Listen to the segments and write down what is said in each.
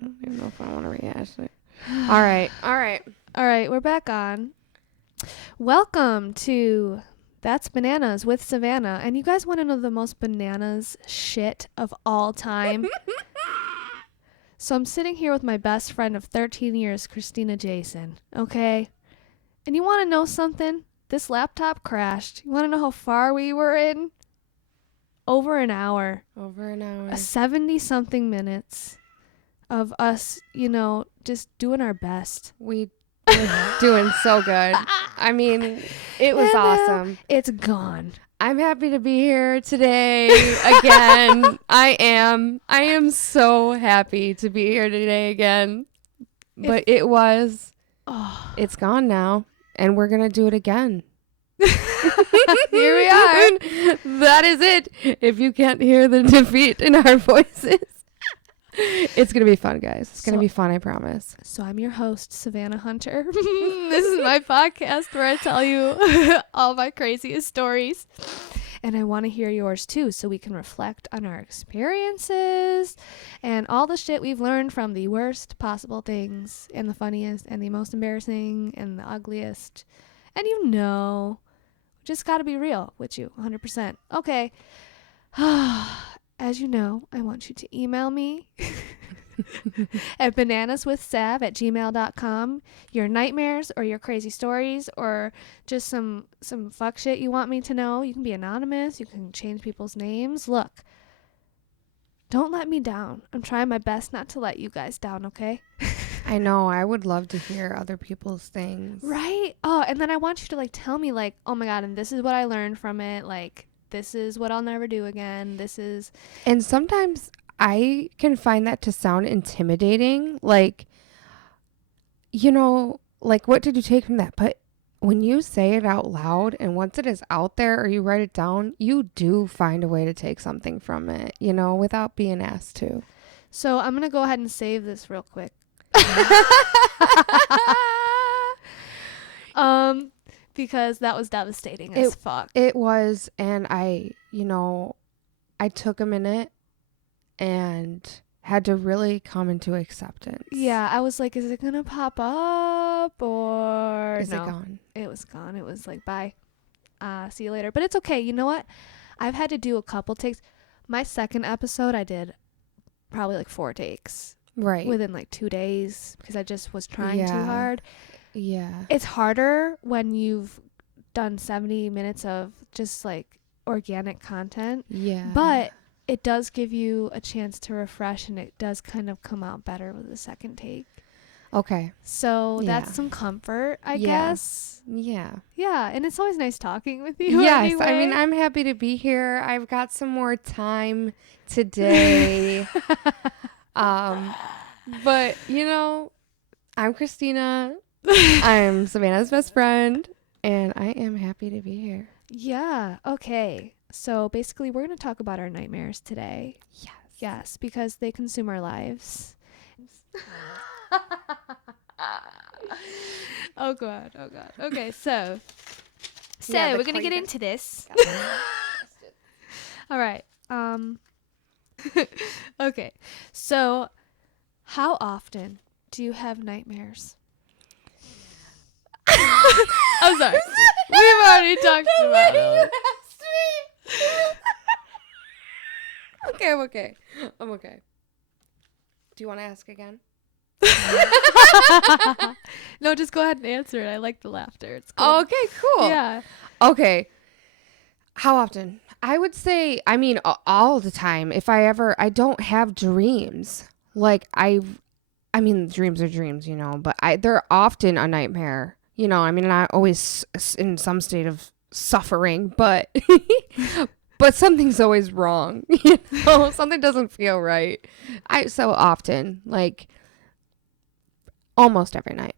don't even know if I want to rehash it. All right. We're back on. Welcome to That's Bananas with Savannah. And you guys want to know the most bananas shit of all time? So I'm sitting here with my best friend of 13 years, Christina Jason. Okay? And you want to know something? This laptop crashed. You want to know how far we were in? Over an hour. Over an hour. 70-something minutes of us, just doing our best. We were doing so good. I mean, it was awesome. It's gone. I'm happy to be here today again. I am so happy to be here today again. But it's gone now, and we're going to do it again. Here we are. That is it. If you can't hear the defeat in our voices, it's going to be fun, guys. It's going to be fun, I promise. So I'm your host, Savannah Hunter. This is my podcast where I tell you all my craziest stories. And I want to hear yours too, so we can reflect on our experiences and all the shit we've learned from the worst possible things and the funniest and the most embarrassing and the ugliest. And just got to be real with you, 100%. Okay. As you know, I want you to email me at bananaswithsav@gmail.com. Your nightmares or your crazy stories or just some fuck shit you want me to know. You can be anonymous. You can change people's names. Look, don't let me down. I'm trying my best not to let you guys down, okay? I know. I would love to hear other people's things. Right? Oh, and then I want you to tell me oh my God, and this is what I learned from it. This is what I'll never do again. And sometimes I can find that to sound intimidating. What did you take from that? But when you say it out loud and once it is out there or you write it down, you do find a way to take something from it, without being asked to. So I'm going to go ahead and save this real quick. Because that was devastating as fuck. It was, and I took a minute and had to really come into acceptance. Yeah, I was like, is it gonna pop up or is it gone? It was gone. It was like, bye. See you later. But it's okay. You know what? I've had to do a couple takes. My second episode, I did probably 4 takes. Right. Within 2 days because I just was trying too hard. Yeah. It's harder when you've done 70 minutes of just organic content. Yeah. But it does give you a chance to refresh and it does kind of come out better with the second take. Okay. So that's some comfort, I guess. Yeah. Yeah. And it's always nice talking with you. Yes. Anyway. I mean, I'm happy to be here. I've got some more time today. But I'm Christina. I'm Savannah's best friend, and I am happy to be here. Yeah. Okay. So basically, we're going to talk about our nightmares today. Yes, because they consume our lives. Oh God. Okay, so we're going to get into this. All right. Okay. So how often do you have nightmares? I'm sorry. We've already talked about it. Okay, I'm okay. Do you want to ask again? No, just go ahead and answer it. I like the laughter. It's cool. Okay, cool. Yeah. Okay. How often? I would say, all the time. I don't have dreams. Dreams are dreams, but they're often a nightmare. Not always in some state of suffering, but but something's always wrong. Something doesn't feel right. So often, almost every night.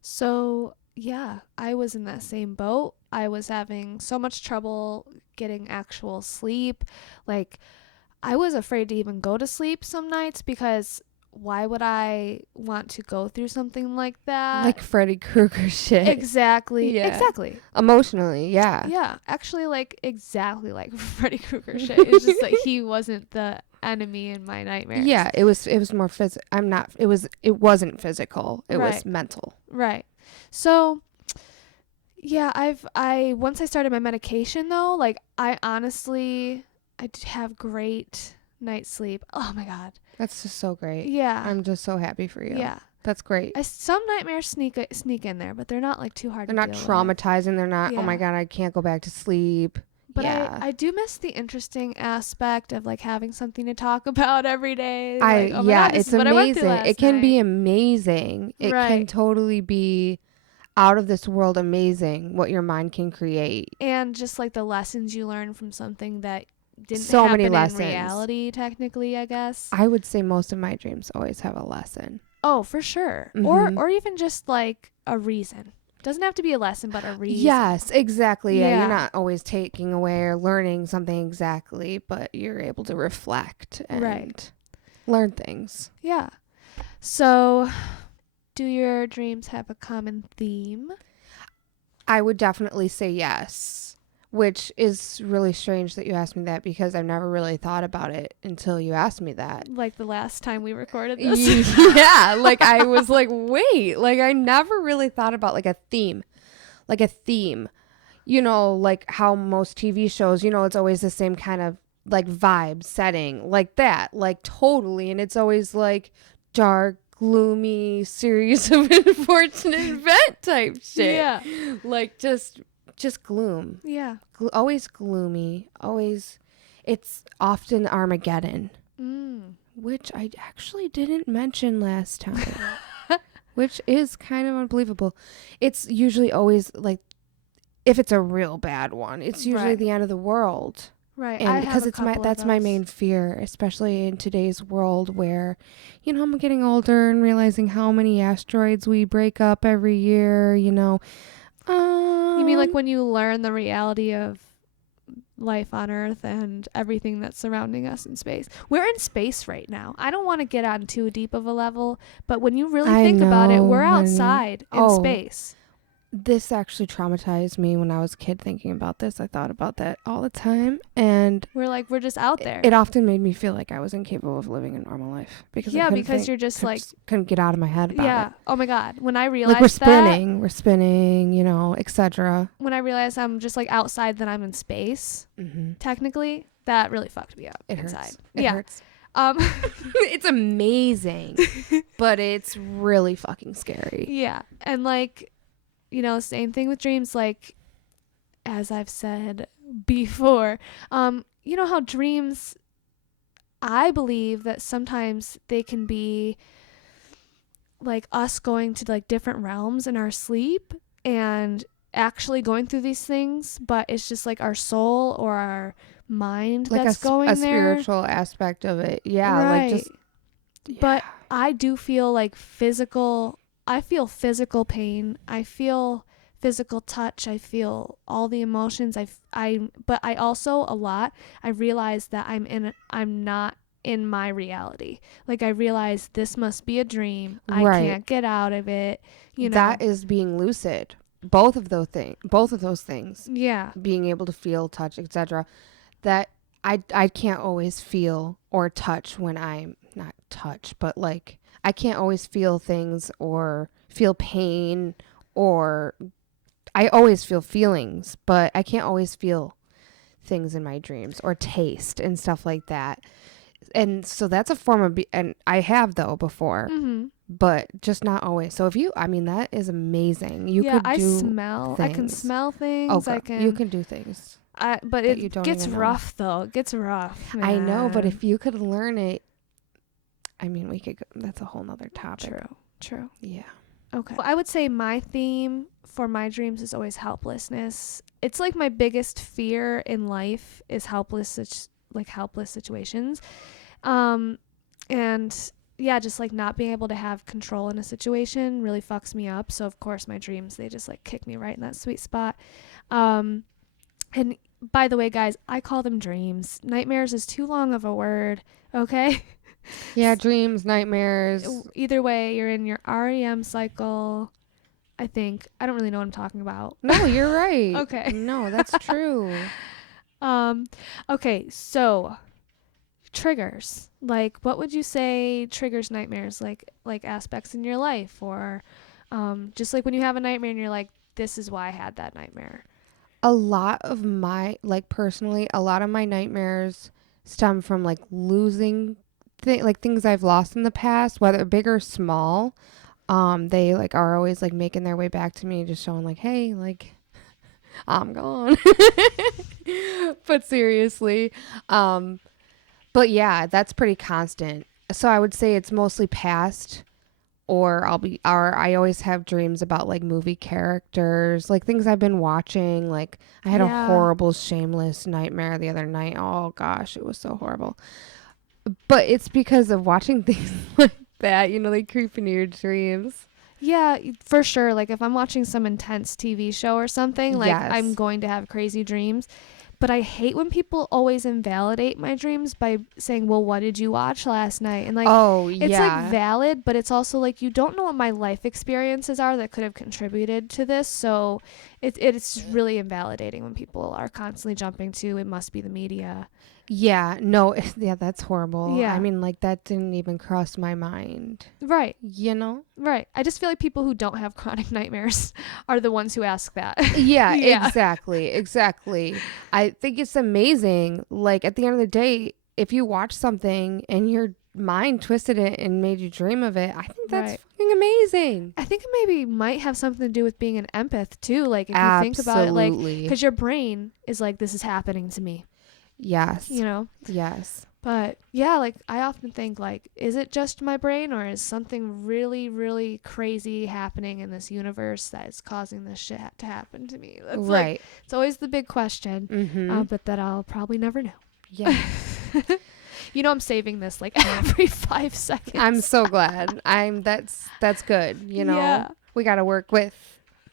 So, yeah, I was in that same boat. I was having so much trouble getting actual sleep. I was afraid to even go to sleep some nights because why would I want to go through something like that? Like Freddy Krueger shit. Exactly. Yeah. Exactly. Emotionally, yeah. Yeah. Actually, like, exactly like Freddy Krueger shit. It's just that he wasn't the enemy in my nightmares. Yeah, it was more it wasn't physical. It was mental. Right. So, yeah, once I started my medication though, like, I did have great night's sleep. Oh my God. That's just so great. Yeah. I'm just so happy for you. Yeah. That's great. Some nightmares sneak in there, but they're not like too hard They're to not deal with. traumatizing. They're not, oh my God, I can't go back to sleep. But yeah. I do miss the interesting aspect of like having something to talk about every day. It's amazing. It can be amazing. It can totally be out of this world amazing what your mind can create. And just like the lessons you learn from something that didn't so happen many lessons. in reality, technically, I guess. I would say most of my dreams always have a lesson. Oh, for sure. Mm-hmm. Or even just like a reason. Doesn't have to be a lesson, but a reason. Yes, exactly. Yeah, you're not always taking away or learning something exactly, but you're able to reflect and learn things. Yeah. So, do your dreams have a common theme? I would definitely say yes, which is really strange that you asked me that because I've never really thought about it until you asked me that. Like the last time we recorded this. Yeah, like I was like, wait, like I never really thought about like a theme. You know, like how most TV shows, you know, it's always the same kind of like vibe setting like that, like totally. And it's always like dark, gloomy series of unfortunate event type shit. Yeah. Like just gloom. Yeah. Always gloomy. Always. It's often Armageddon. Which I actually didn't mention last time. Which is kind of unbelievable. It's usually always like, if it's a real bad one, it's usually the end of the world. Right. And because that's my main fear, especially in today's world where, you know, I'm getting older and realizing how many asteroids we break up every year, you know. You mean like when you learn the reality of life on Earth and everything that's surrounding us in space? We're in space right now. I don't want to get on too deep of a level, but when you really think about it, we're outside in space. This actually traumatized me when I was a kid thinking about this. I thought about that all the time. And we're just out there. It often made me feel like I was incapable of living a normal life. Because you're just like... couldn't get out of my head about it. Yeah. Oh my God. When I realized like we're spinning, you know, etc. When I realized I'm just like outside, then I'm in space, technically, that really fucked me up inside. It hurts. It's amazing, but it's really fucking scary. Yeah. And like... You know, same thing with dreams, like, as I've said before, you know how dreams, I believe that sometimes they can be like us going to like different realms in our sleep and actually going through these things, but it's just like our soul or our mind like that's going there. A spiritual aspect of it. Yeah. Right. Like just, But I do feel like I feel physical pain. I feel physical touch. I feel all the emotions. But I also I realize that I'm not in my reality. Like I realize this must be a dream. I can't get out of it. You know, that is being lucid. Both of those things. Yeah. Being able to feel, touch, etc. That I can't always feel or touch when I'm not touch, but like I can't always feel things or feel pain, or I always feel feelings, but I can't always feel things in my dreams or taste and stuff like that. And so that's a form of, and I have though before, but just not always. So that is amazing. You could do I can smell things. You can do things. But it gets rough though. It gets rough. Man. I know, but if you could learn it, I mean, we could. That's a whole nother topic. True. Yeah. Okay. Well, I would say my theme for my dreams is always helplessness. It's like my biggest fear in life is helpless situations. And yeah, just like not being able to have control in a situation really fucks me up. So of course my dreams, they just like kick me right in that sweet spot. And by the way, guys, I call them dreams. Nightmares is too long of a word. Okay. Yeah, dreams, nightmares. Either way, you're in your REM cycle. I think. I don't really know what I'm talking about. No, you're right. Okay. No, that's true. Um, okay, so triggers. Like, what would you say triggers nightmares? Like aspects in your life, or just like when you have a nightmare and you're like, this is why I had that nightmare. A lot of my, like personally, a lot of my nightmares stem from like losing like things I've lost in the past, whether big or small. They like are always like making their way back to me, just showing like, hey, like I'm gone. But seriously, but yeah, that's pretty constant. So I would say it's mostly past, or I always have dreams about like movie characters, like things I've been watching. Like I had a Yeah. horrible Shameless nightmare the other night. Oh gosh, it was so horrible. But it's because of watching things like that, they creep into your dreams. Yeah, for sure. Like if I'm watching some intense TV show or something, like I'm Yes. going to have crazy dreams. But I hate when people always invalidate my dreams by saying, "Well, what did you watch last night?" And like Oh, it's like yeah. valid, but it's also like you don't know what my life experiences are that could have contributed to this. So it's really invalidating when people are constantly jumping to it must be the media. Yeah, no, yeah, that's horrible. I Yeah. mean, like, that didn't even cross my mind, Right. you know? Right. I just feel like people who don't have chronic nightmares are the ones who ask that. Yeah, Yeah. exactly. Exactly. I think it's amazing. Like, at the end of the day, if you watch something and your mind twisted it and made you dream of it, I think that's Right. fucking amazing. I think it maybe might have something to do with being an empath too. Like if you think about it, like Absolutely. because your brain is like, this is happening to me, Yes. you know? Yes. But yeah, like I often think like, is it just my brain or is something really, really crazy happening in this universe that is causing this shit to happen to me? That's like, Right. it's always the big question, Mm-hmm. but that I'll probably never know. Yeah. You know, I'm saving this like every 5 seconds. I'm so glad. That's good. Yeah. We got to work with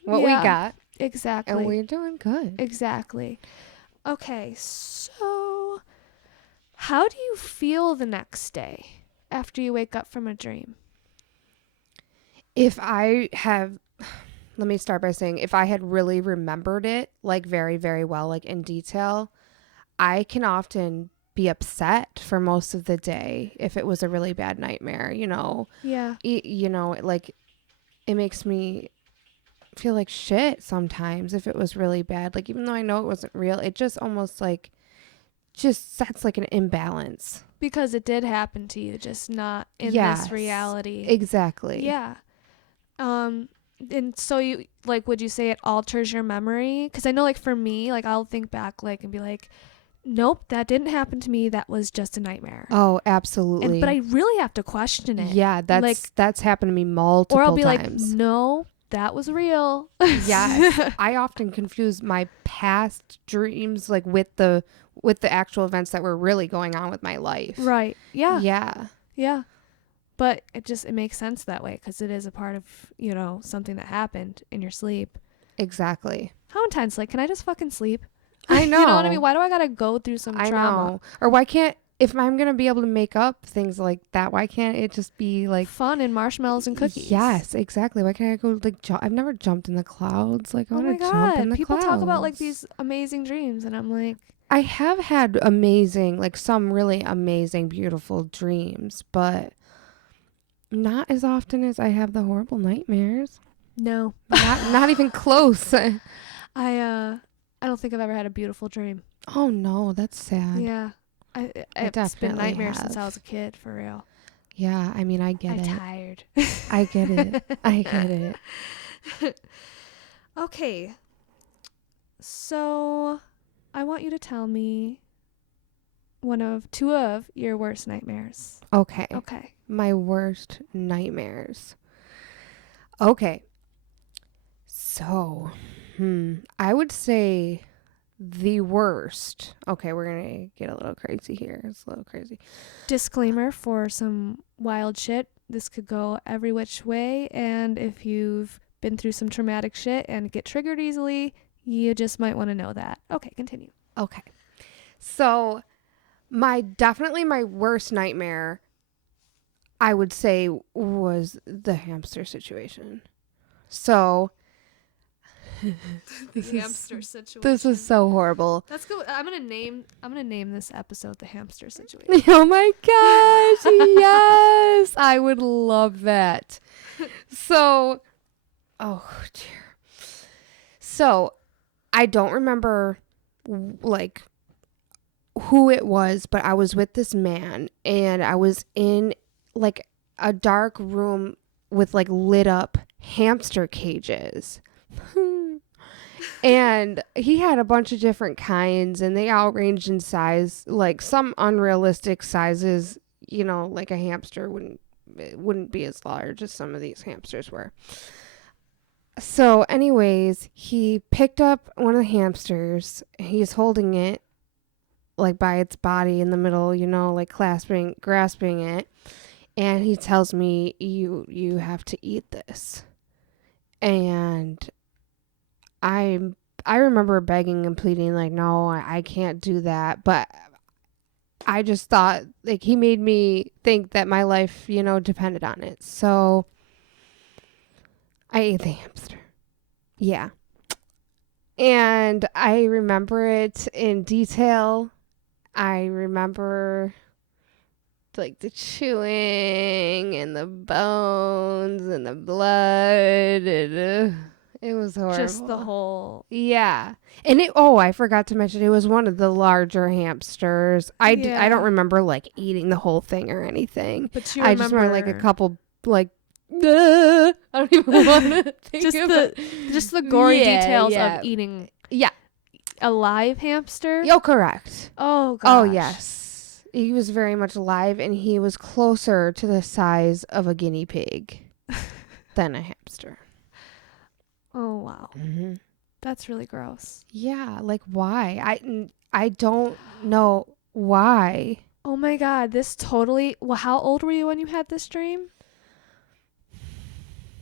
what we Yeah. got, Exactly. and we're doing good. Exactly. Okay, so how do you feel the next day after you wake up from a dream? If I have, let me start by saying, if I had really remembered it, like very, very well, like in detail, I can often be upset for most of the day if it was a really bad nightmare, Yeah. like it makes me feel like shit sometimes if it was really bad. Like, even though I know it wasn't real, it just almost like just sets like an imbalance. Because it did happen to you, just not in Yes, this reality. exactly. Yeah. And so you like, would you say it alters your memory? Because I know like for me, like I'll think back like and be like, nope, that didn't happen to me. That was just a nightmare. Oh, absolutely. But I really have to question it. Yeah, that's happened to me multiple Or I'll be times. like, no, that was real. Yes. I often confuse my past dreams like with the actual events that were really going on with my life. Right. Yeah. Yeah. Yeah. But it makes sense that way because it is a part of, something that happened in your sleep. Exactly. How intense. Like, can I just fucking sleep? I know. You know what I mean? Why do I got to go through some I trauma? know. Or why can't, if I'm going to be able to make up things like that, why can't it just be like Fun and marshmallows and cookies. Yes, exactly. Why can't I go like I've never jumped in the clouds. Like I want to jump in the People clouds. talk about like these amazing dreams and I'm like, I have had amazing, like some really amazing, beautiful dreams, but not as often as I have the horrible nightmares. no. Not even close. I don't think I've ever had a beautiful dream. Oh no, that's sad. Yeah. It's been definitely nightmares since have. I was a kid, for real. Yeah, I mean, I get I'm it. tired. I get it. I get it. Okay. So I want you to tell me two of your worst nightmares. Okay. Okay. My worst nightmares. Okay. So, I would say the worst. Okay, we're going to get a little crazy here. It's a little crazy. Disclaimer for some wild shit. This could go every which way. And if you've been through some traumatic shit and get triggered easily, you just might want to know that. Okay, continue. Okay. So, definitely my worst nightmare I would say was the hamster situation. So The hamster situation. this is so horrible. Let's go. I'm gonna name this episode the hamster situation. Oh my gosh, yes, I would love that. So, oh dear. So, I don't remember like who it was, but I was with this man and I was in like a dark room with like lit up hamster cages. And he had a bunch of different kinds and they all ranged in size, like some unrealistic sizes, you know, like a hamster wouldn't be as large as some of these hamsters were. So anyways, he picked up one of the hamsters. He's holding it like by its body in the middle, you know, like grasping it. And he tells me, you have to eat this. And I remember begging and pleading like, no, I can't do that. But I just thought like he made me think that my life, you know, depended on it. So I ate the hamster. Yeah. And I remember it in detail. I remember like the chewing and the bones and the blood. And, it was horrible. Just the whole. Yeah. And I forgot to mention it was one of the larger hamsters. I don't remember like eating the whole thing or anything. But you I just remember like a couple like I don't even want to think of it. Just the gory details yeah. of eating Yeah. a live hamster. Oh, correct. Oh gosh. Oh, yes. He was very much alive and he was closer to the size of a guinea pig than a hamster. Oh wow. Mm-hmm. That's really gross. Yeah, like why? I don't know why. Oh my god, this totally. Well, how old were you when you had this dream?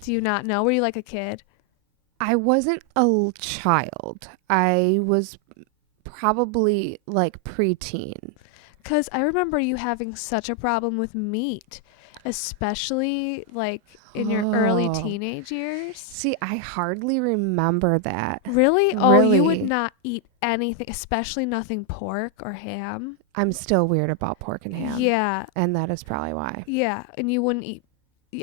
Do you not know? Were you like a kid? I wasn't a child. I was probably like preteen. Because I remember you having such a problem with meat, especially like in your early teenage years. See, I hardly remember that. Really? Oh, Really? you would not eat anything, especially nothing pork or ham. I'm still weird about pork and ham. Yeah. And that is probably why. Yeah. And you wouldn't eat.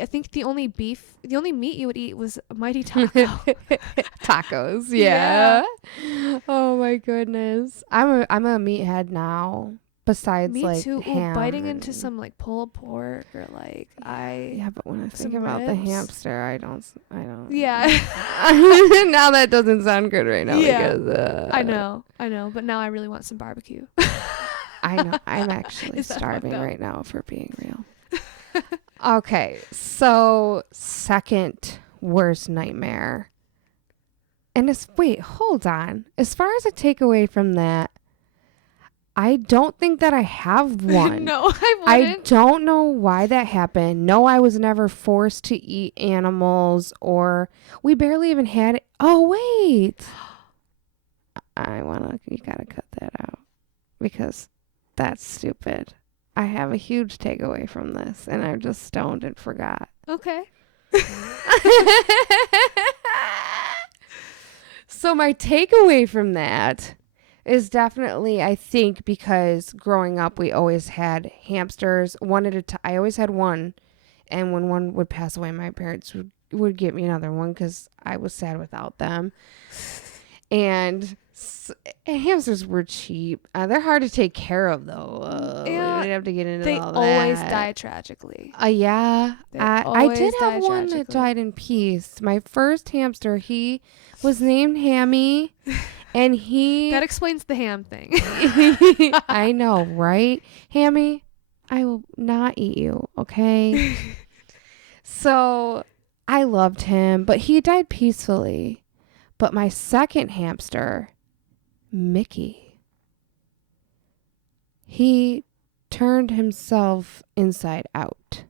I think the only meat you would eat was Mighty Taco. Tacos, yeah. Oh my goodness. I'm a meathead now. Besides, Me like, too. ham. Ooh, biting into some like pulled pork or like Yeah, but when I think some about the ribs. hamster, I don't. Yeah. Now that doesn't sound good right now. Yeah. Because, I know. But now I really want some barbecue. I know. I'm actually Is that starving fucked up? right now, for being real. Okay, so second worst nightmare. And wait, hold on. As far as a takeaway from that, I don't think that I have one. No, I I wouldn't. don't know why that happened. No, I was never forced to eat animals, or we barely even had it. Oh, wait. You gotta cut that out because that's stupid. I have a huge takeaway from this, and I just stoned and forgot. Okay. So my takeaway from that is definitely, I think, because growing up we always had hamsters one at a time. I always had one, and when one would pass away, my parents would get me another one because I was sad without them. And hamsters were cheap. They're hard to take care of, though. Yeah, we didn't have to get into They all always that. die tragically. Yeah. They I always did die have one that tragically. died in peace. My first hamster, he was named Hammy, and he... That explains the ham thing. I know, right? Hammy, I will not eat you, okay? So I loved him, but he died peacefully. But my second hamster, Mickey, he turned himself inside out.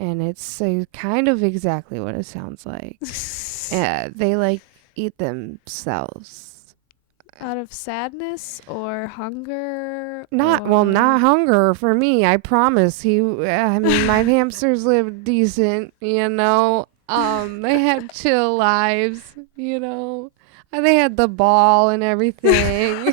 And it's kind of exactly what it sounds like. Yeah, they like eat themselves. Out of sadness or hunger? Not hunger for me. I promise. I mean, my hamsters live decent, you know. They had chill lives, you know. They had the ball and everything. They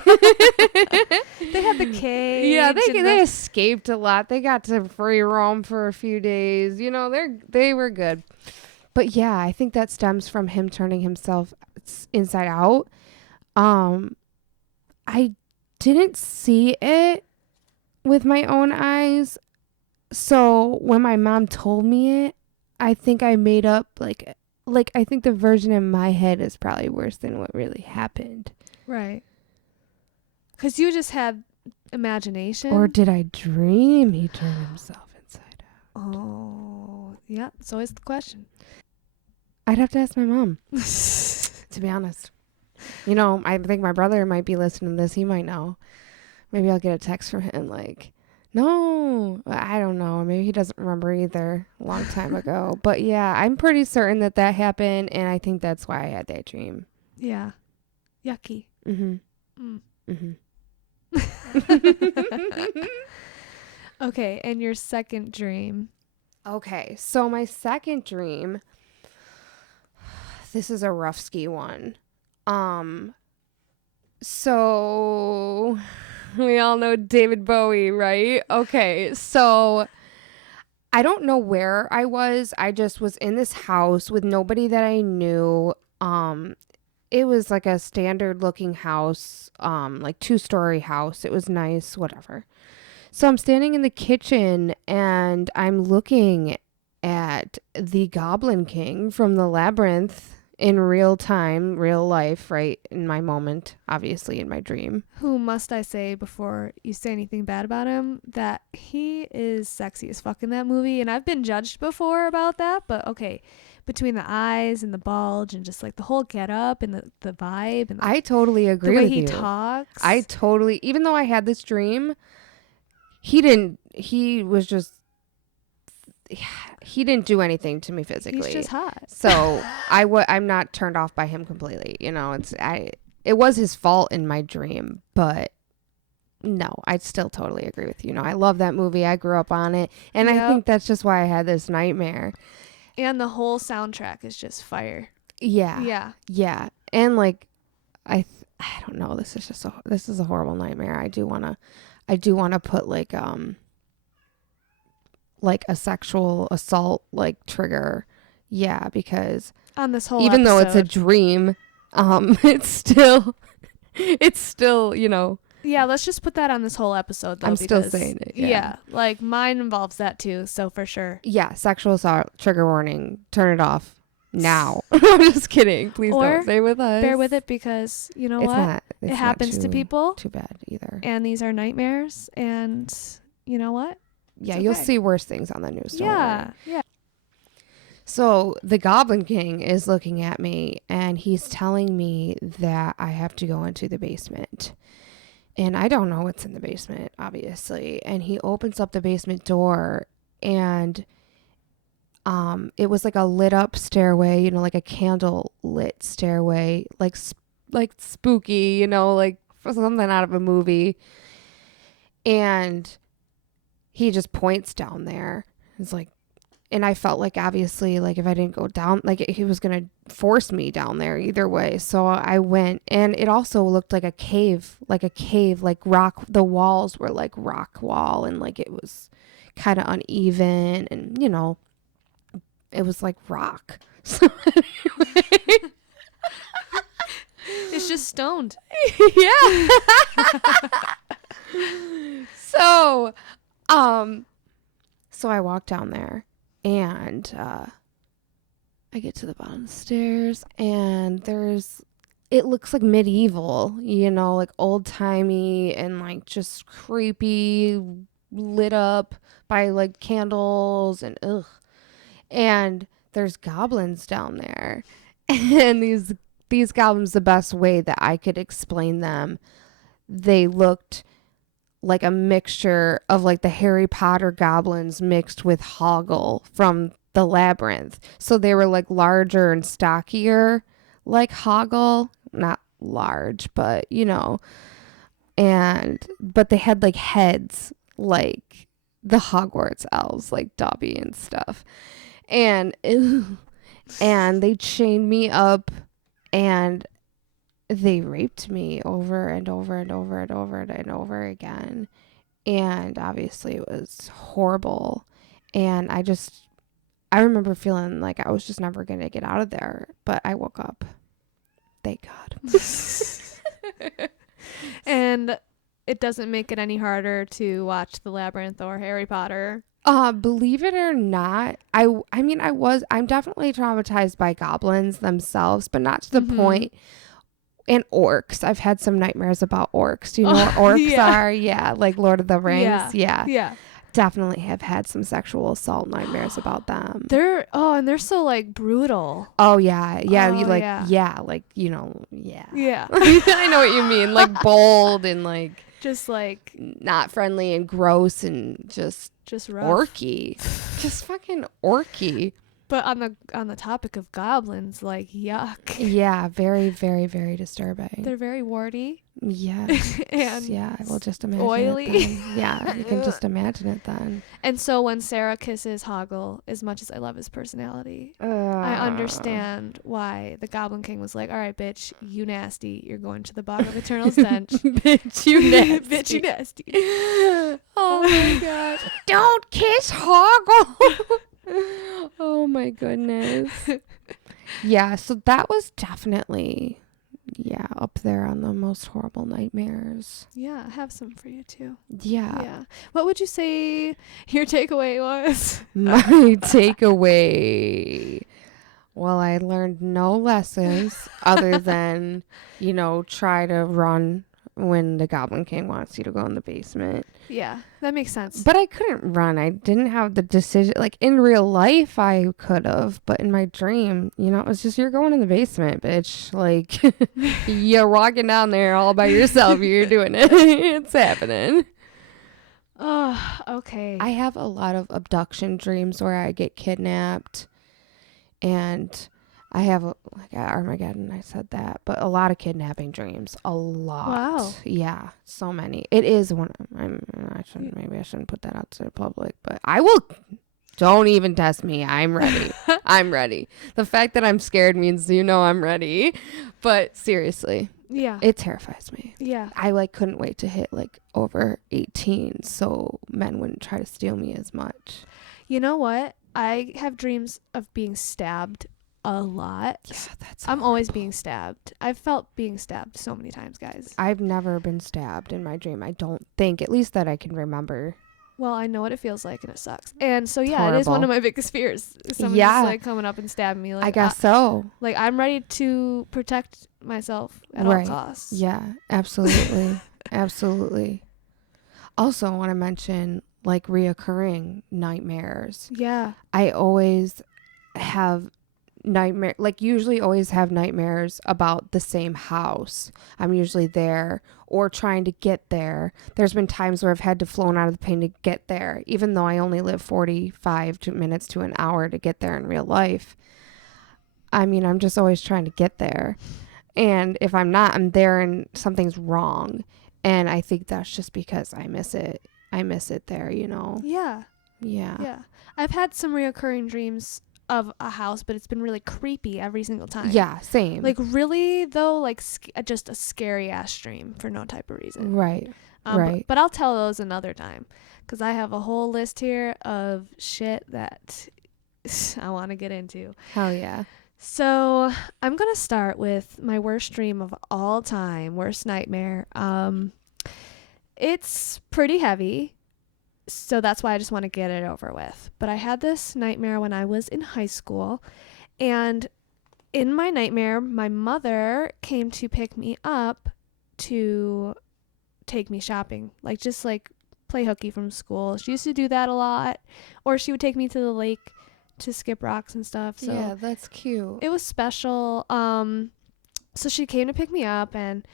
had the cage. Yeah, they escaped a lot. They got to free roam for a few days. You know, they were good. But yeah, I think that stems from him turning himself inside out. I didn't see it with my own eyes. So when my mom told me it, I think I made up like I think the version in my head is probably worse than what really happened. Right. Because you just had imagination. Or did I dream he turned himself inside out? Oh, yeah. It's always the question. I'd have to ask my mom, to be honest. You know, I think my brother might be listening to this. He might know. Maybe I'll get a text from him like, no, I don't know. Maybe he doesn't remember either, a long time ago. But yeah, I'm pretty certain that happened, and I think that's why I had that dream. Yeah. Yucky. Mm-hmm. Mm. Okay, and your second dream. Okay, so my second dream, this is a rough ski one. So we all know David Bowie, right? Okay, so I don't know where I was. I just was in this house with nobody that I knew. It was like a standard looking house, like 2-story house. It was nice, whatever. So I'm standing in the kitchen and I'm looking at the Goblin King from the Labyrinth in real time, real life, right in my moment, obviously in my dream. Who must I say before you say anything bad about him that he is sexy as fuck in that movie, and I've been judged before about that, but okay, between the eyes and the bulge and just like the whole get up and the vibe and I totally agree the way with he you. talks. I totally, even though I had this dream, he didn't do anything to me physically. He's just hot. So I'm not turned off by him completely. You know, it was his fault in my dream, but no, I still totally agree with you. You know, I love that movie. I grew up on it, and I think that's just why I had this nightmare. And the whole soundtrack is just fire. Yeah. Yeah. Yeah. And like, I don't know. This is a horrible nightmare. I do want to put like a sexual assault like trigger. Yeah, because on this whole even episode, though it's a dream, it's still, you know. Yeah, let's just put that on this whole episode, though. I'm still saying it. Yeah, like mine involves that too, so for sure. Yeah, sexual assault, trigger warning. Turn it off now. I'm just kidding. Please don't stay with us. Bear with it because you know what? It happens to people. Too bad either. And these are nightmares, and you know what? Yeah, you'll see worse things on the news. Yeah, yeah. So the Goblin King is looking at me, and he's telling me that I have to go into the basement. And I don't know what's in the basement, obviously. And he opens up the basement door, and it was like a lit up stairway, you know, like a candle lit stairway, like spooky, you know, like something out of a movie. And he just points down there. It's like, and I felt like obviously like if I didn't go down, like he was going to force me down there either way. So I went, and it also looked like a cave, like rock. The walls were like rock wall, and like it was kind of uneven, and you know, it was like rock. So anyway. It's just stoned. Yeah. So I walked down there, and I get to the bottom of the stairs, and it looks like medieval, you know, like old timey and like just creepy, lit up by like candles and ugh. And there's goblins down there, and these goblins, the best way that I could explain them, they looked like a mixture of like the Harry Potter goblins mixed with Hoggle from the Labyrinth. So they were like larger and stockier, like Hoggle, not large, but but they had like heads like the Hogwarts elves, like Dobby and stuff. And and they chained me up and they raped me over and over and over and over and over again. And obviously it was horrible. And I remember feeling like I was just never going to get out of there. But I woke up. Thank God. And it doesn't make it any harder to watch The Labyrinth or Harry Potter. Believe it or not, I'm definitely traumatized by goblins themselves, but not to the point. And orcs. I've had some nightmares about orcs. Do you know what orcs are? Yeah, like Lord of the Rings. Yeah. Definitely have had some sexual assault nightmares about them. And they're so like brutal. Oh yeah. Yeah. Oh, like, yeah. Yeah. I know what you mean. Like bold and like just like not friendly and gross and just rough. Orky. Just fucking orky. But on the topic of goblins, like yuck. Yeah, very, very, very disturbing. They're very warty. Yeah. And yeah, we'll just imagine oily. It then. Yeah, you can just imagine it then. And so when Sarah kisses Hoggle, as much as I love his personality, I understand why the Goblin King was like, all right, bitch, you nasty. You're going to the bottom of Eternal's Stench. Bitch, you nasty. Bitch, you nasty. Oh my God. Don't kiss Hoggle. Oh my goodness. Yeah, so that was definitely up there on the most horrible nightmares. Yeah, I have some for you too. Yeah. What would you say your takeaway was? My takeaway. Well, I learned no lessons other than, try to run when the Goblin King wants you to go in the basement. Yeah, that makes sense. But I couldn't run. I didn't have the decision. Like in real life, I could have. But in my dream, it was just, you're going in the basement, bitch. Like, you're walking down there all by yourself. You're doing it. It's happening. Oh, okay. I have a lot of abduction dreams where I get kidnapped. And I have Armageddon, I said that, but a lot of kidnapping dreams. A lot. Wow. Yeah, so many. It is one. Maybe I shouldn't put that out to the public, but I will. Don't even test me. I'm ready. I'm ready. The fact that I'm scared means I'm ready. But seriously. Yeah. It terrifies me. Yeah. I couldn't wait to hit over 18 so men wouldn't try to steal me as much. You know what? I have dreams of being stabbed a lot. Yeah, I'm always being stabbed. I've felt being stabbed so many times, guys. I've never been stabbed in my dream. I don't think, at least that I can remember. Well, I know what it feels like and it sucks. And so it is one of my biggest fears. Someone just coming up and stabbing me. I guess so. I'm ready to protect myself at all costs. Yeah, absolutely. Absolutely. Also, I want to mention reoccurring nightmares. Yeah. I always have usually always have nightmares about the same house. I'm usually there or trying to get there. There's been times where I've had to flown out of the plane to get there, even though I only live 45 minutes to an hour to get there in real life. I'm just always trying to get there. And if I'm not, I'm there and something's wrong. And I think that's just because I miss it. I miss it there, Yeah. Yeah. Yeah. I've had some reoccurring dreams of a house, but it's been really creepy every single time. Yeah, same. Really though, just a scary ass dream for no type of reason. Right. Right. But I'll tell those another time because I have a whole list here of shit that I want to get into. Hell yeah. So I'm going to start with my worst dream of all time, worst nightmare. It's pretty heavy. So that's why I just want to get it over with. But I had this nightmare when I was in high school. And in my nightmare, my mother came to pick me up to take me shopping. Play hooky from school. She used to do that a lot. Or she would take me to the lake to skip rocks and stuff. So yeah, that's cute. It was special. So she came to pick me up and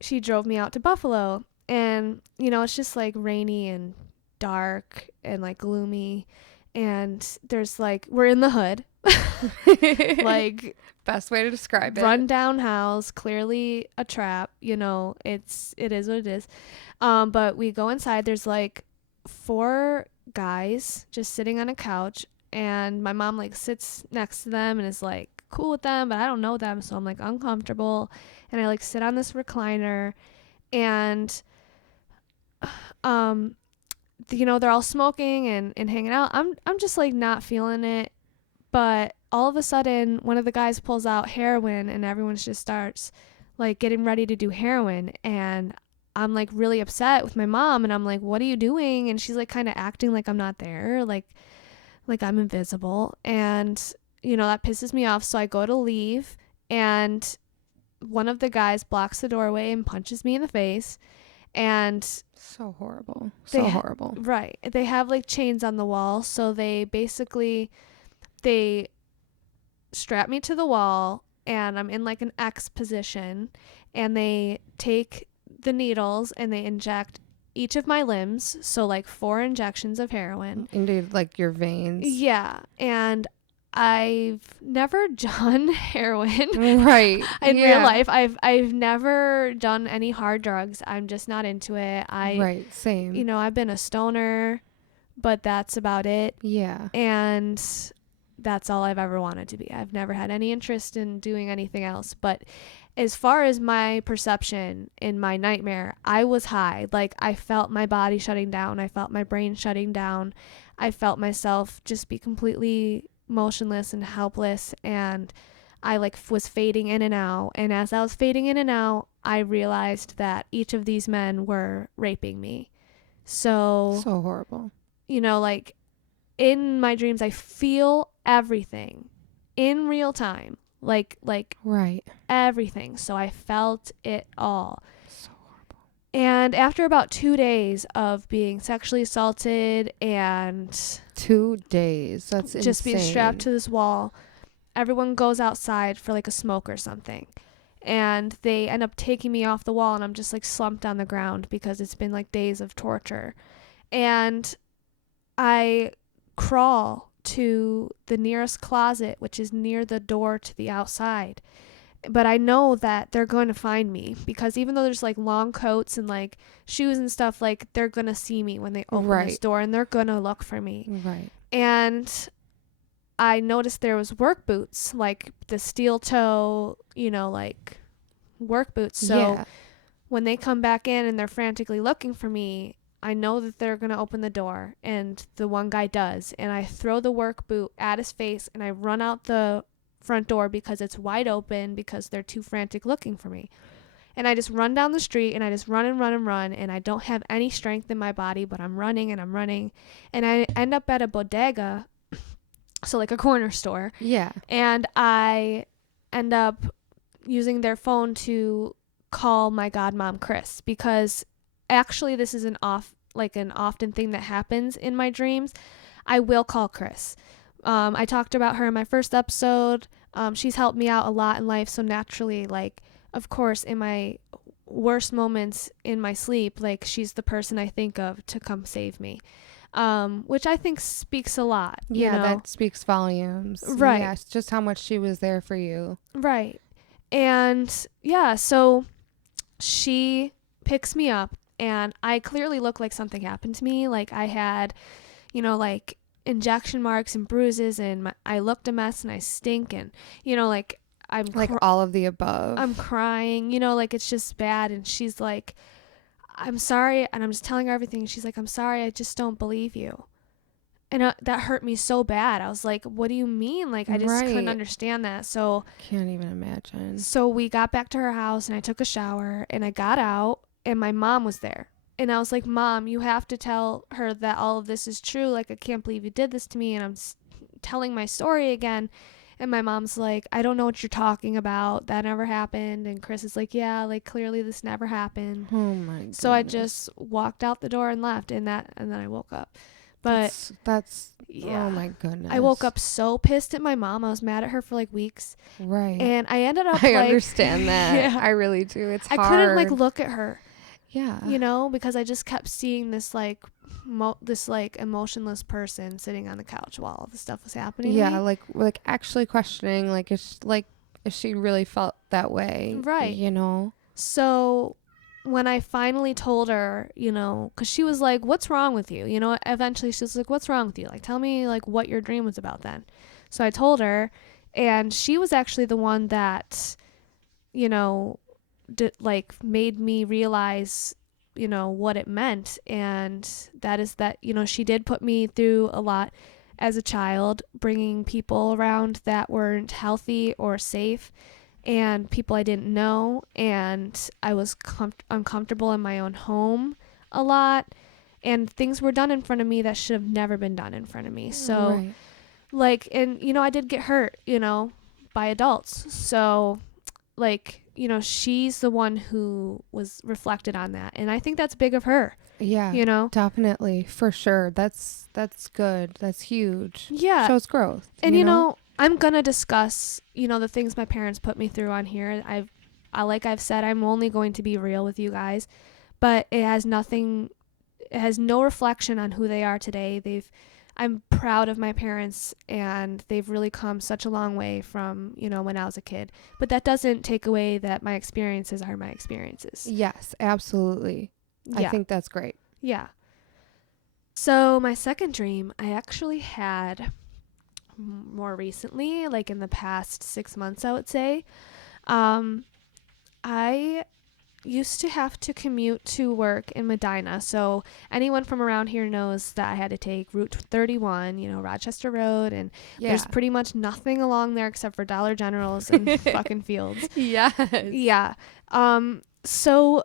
she drove me out to Buffalo. And, it's just rainy and dark and gloomy, and there's like, we're in the hood. Like, best way to describe it. Rundown house, clearly a trap, you know, it is what it is. But we go inside, there's like 4 guys just sitting on a couch, and my mom like sits next to them and is like cool with them, but I don't know them, so I'm like uncomfortable, and I like sit on this recliner, and you know, they're all smoking and hanging out. I'm just like not feeling it. But all of a sudden, one of the guys pulls out heroin, and everyone just starts like getting ready to do heroin. And I'm like really upset with my mom, and I'm like, what are you doing? And she's like kind of acting like I'm not there, like I'm invisible. And, you know, that pisses me off. So I go to leave, and one of the guys blocks the doorway and punches me in the face. And so horrible. So horrible. Right. They have like chains on the wall. So they strap me to the wall, and I'm in like an X position, and they take the needles and they inject each of my limbs. So like 4 injections of heroin. Indeed, like your veins. Yeah. And I've never done heroin. Right. In real life. I've never done any hard drugs. I'm just not into it. Right. Same. You know, I've been a stoner, but that's about it. Yeah. And that's all I've ever wanted to be. I've never had any interest in doing anything else. But as far as my perception in my nightmare, I was high. Like, I felt my body shutting down. I felt my brain shutting down. I felt myself just be completely motionless and helpless, and I like was fading in and out. And as I was fading in and out, I realized that each of these men were raping me. So horrible. You know, like in my dreams, I feel everything in real time, like right, everything. So I felt it all. So horrible. And after about 2 days of being sexually assaulted and 2 days, that's just insane. being strapped to this wall, everyone goes outside for like a smoke or something, and they end up taking me off the wall, and I'm just like slumped on the ground because it's been like days of torture. And I crawl to the nearest closet, which is near the door to the outside. But I know that they're going to find me, because even though there's like long coats and like shoes and stuff, like they're going to see me when they open this door, and they're going to look for me. Right. And I noticed there was work boots, like the steel toe, you know, like work boots. So when they come back in and they're frantically looking for me, I know that they're going to open the door, and the one guy does. And I throw the work boot at his face, and I run out the front door because it's wide open, because they're too frantic looking for me. And I just run down the street, and I just run and run and run, and I don't have any strength in my body, but I'm running and I'm running. And I end up at a bodega, so like a corner store. Yeah. And I end up using their phone to call my godmom, Chris, because actually this is an often thing that happens in my dreams. I will call Chris. I talked about her in my first episode. She's helped me out a lot in life. So naturally, like, of course, in my worst moments in my sleep, like, she's the person I think of to come save me. Which I think speaks a lot. Yeah, you know? that speaks volumes. Right. Yeah, just how much she was there for you. Right. And yeah, so she picks me up, and I clearly look like something happened to me. Like, I had, you know, like injection marks and bruises, and I looked a mess, and I stink, and, you know, like I'm like all of the above. I'm crying, you know, like it's just bad. And she's like, I'm sorry. And I'm just telling her everything. She's like, I'm sorry, I just don't believe you. And that hurt me so bad. I was like, what do you mean? Like, I just couldn't understand that. So can't even imagine. So we got back to her house, and I took a shower, and I got out, and my mom was there. And I was like, Mom, you have to tell her that all of this is true. Like, I can't believe you did this to me. And I'm telling my story again. And my mom's like, I don't know what you're talking about. That never happened. And Chris is like, yeah, like clearly this never happened. Oh my goodness. So I just walked out the door and left, and then I woke up. But that's yeah. Oh my goodness. I woke up so pissed at my mom. I was mad at her for like weeks. Right. And I ended up I understand that. Yeah. I really do. It's hard. I couldn't like look at her. Yeah. you know, because I just kept seeing this like emotionless person sitting on the couch while all this stuff was happening to Yeah, me. like actually questioning if she really felt that way, Right. you know? So when I finally told her, you know, because she was like, what's wrong with you? You know, eventually she was like, what's wrong with you? Like, tell me like what your dream was about then. So I told her, and she was actually the one that, you know, like made me realize, you know, what it meant. And that is that, you know, she did put me through a lot as a child, bringing people around that weren't healthy or safe, and people I didn't know, and I was uncomfortable in my own home a lot, and things were done in front of me that should have never been done in front of me. So Right. like, and you know, I did get hurt, you know, by adults. So like, you know, she's the one who was reflected on that, and I think that's big of her, Yeah, you know. definitely. For sure. That's good. That's huge. Yeah. Shows growth, And you you know? know, I'm gonna discuss, you know, the things my parents put me through on here. Like I've said, I'm only going to be real with you guys, but it has no reflection on who they are today. I'm proud of my parents, and they've really come such a long way from, you know, when I was a kid. But that doesn't take away that my experiences are my experiences. Yes, absolutely. Yeah. I think that's great. Yeah. So my second dream, I actually had more recently, like in the past 6 months, I would say. I used to have to commute to work in Medina. So anyone from around here knows that I had to take Route 31, you know, Rochester Road, and there's pretty much nothing along there except for Dollar Generals and fucking fields. Yes. Yeah. So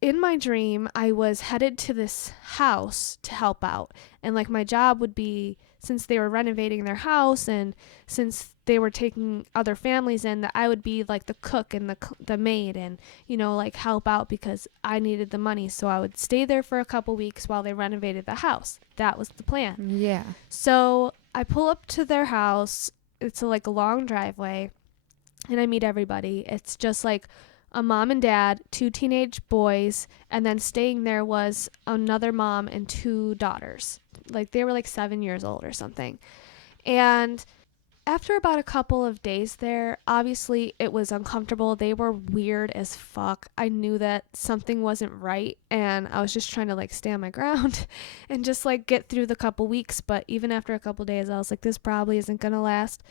in my dream, I was headed to this house to help out. And like my job would be, since they were renovating their house and since they were taking other families in, that I would be like the cook and the maid, and, you know, like help out because I needed the money. So I would stay there for a couple weeks while they renovated the house. That was the plan. Yeah. So I pull up to their house. It's like a long driveway, and I meet everybody. It's just like a mom and dad, 2 teenage boys, and then staying there was another mom and 2 daughters. Like they were like 7 years old or something. And after about a couple of days there, obviously it was uncomfortable. They were weird as fuck. I knew that something wasn't right, and I was just trying to like stand my ground and just like get through the couple weeks. But even after a couple days, I was like, this probably isn't gonna last.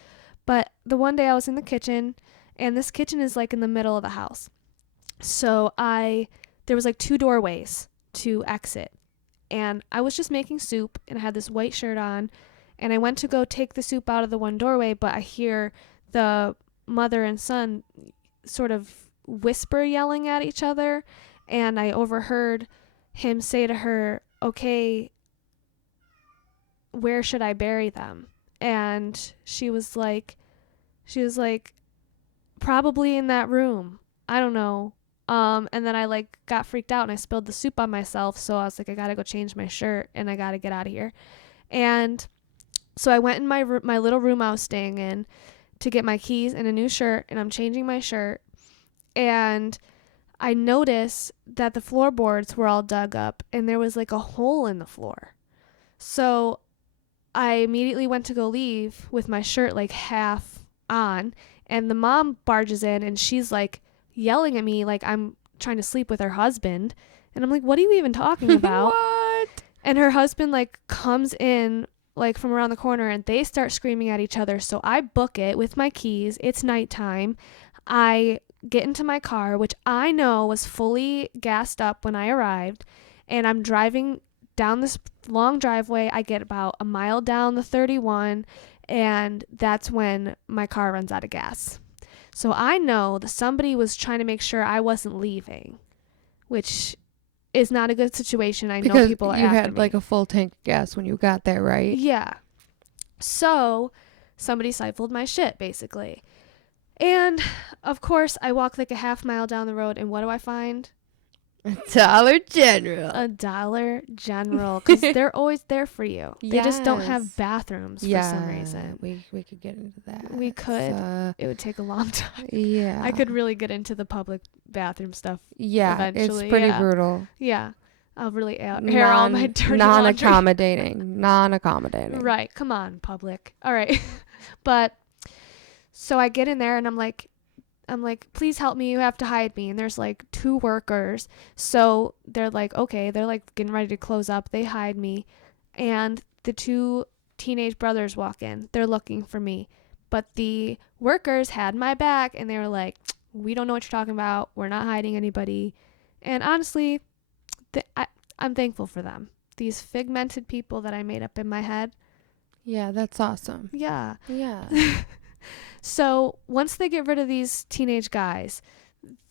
But the one day I was in the kitchen, and this kitchen is like in the middle of the house. So there was like 2 doorways to exit, and I was just making soup, and I had this white shirt on, and I went to go take the soup out of the one doorway, but I hear the mother and son sort of whisper yelling at each other, and I overheard him say to her, okay, where should I bury them? And she was like, probably in that room. I don't know. And then I like got freaked out and I spilled the soup on myself. So I was like, I gotta go change my shirt and I gotta get out of here. And so I went in my little room I was staying in to get my keys and a new shirt, and I'm changing my shirt. And I noticed that the floorboards were all dug up and there was like a hole in the floor. So I immediately went to go leave with my shirt like half on, and the mom barges in and she's like yelling at me like I'm trying to sleep with her husband. And I'm like, what are you even talking about? What? And her husband like comes in like from around the corner, and they start screaming at each other. So I book it with my keys. It's nighttime. I get into my car, which I know was fully gassed up when I arrived, and I'm driving down this long driveway. I get about a mile down the 31, and that's when my car runs out of gas. So I know that somebody was trying to make sure I wasn't leaving, which is not a good situation. I know Because people are you after had me. like a full tank of gas when you got there, right? Yeah. So somebody siphoned my shit, basically. And of course, I walk like a half mile down the road, and what do I find? Dollar General. A Dollar General, because they're always there for you. They just don't have Yes. bathrooms for some reason. We could get into that. We could. It would take a long time. Yeah. I could really get into the public bathroom stuff. Yeah, eventually. it's pretty Yeah. brutal. Yeah. I'll really air all my dirty laundry. Non-accommodating. Right. Come on, public. All right. But so I get in there and I'm like, please help me. You have to hide me. And there's like 2 workers. So they're like, okay. They're like getting ready to close up. They hide me. And the 2 teenage brothers walk in. They're looking for me. But the workers had my back and they were like, we don't know what you're talking about. We're not hiding anybody. And honestly, I'm thankful for them. These figmented people that I made up in my head. Yeah, that's awesome. Yeah. Yeah. So once they get rid of these teenage guys,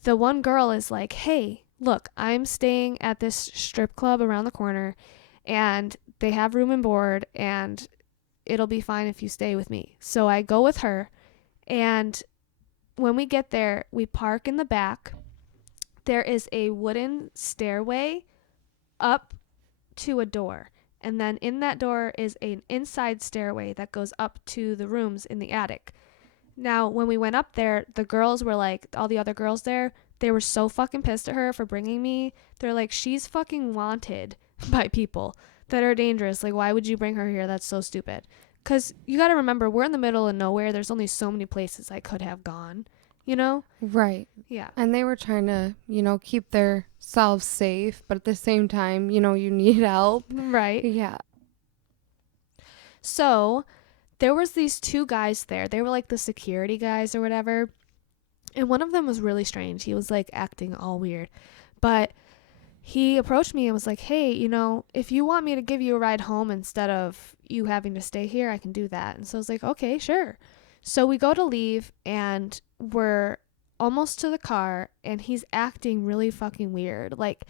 the one girl is like, hey, look, I'm staying at this strip club around the corner and they have room and board and it'll be fine if you stay with me. So I go with her, and when we get there, we park in the back. There is a wooden stairway up to a door. And then in that door is an inside stairway that goes up to the rooms in the attic. Now, when we went up there, the girls were like, all the other girls there, they were so fucking pissed at her for bringing me. They're like, she's fucking wanted by people that are dangerous. Like, why would you bring her here? That's so stupid. Because you got to remember, we're in the middle of nowhere. There's only so many places I could have gone, you know? Right. Yeah. And they were trying to, keep themselves safe, but at the same time, you need help. Right. Yeah. So there was these 2 guys there. They were like the security guys or whatever. And one of them was really strange. He was like acting all weird. But he approached me and was like, hey, if you want me to give you a ride home instead of you having to stay here, I can do that. And so I was like, okay, sure. So we go to leave and we're almost to the car and he's acting really fucking weird. Like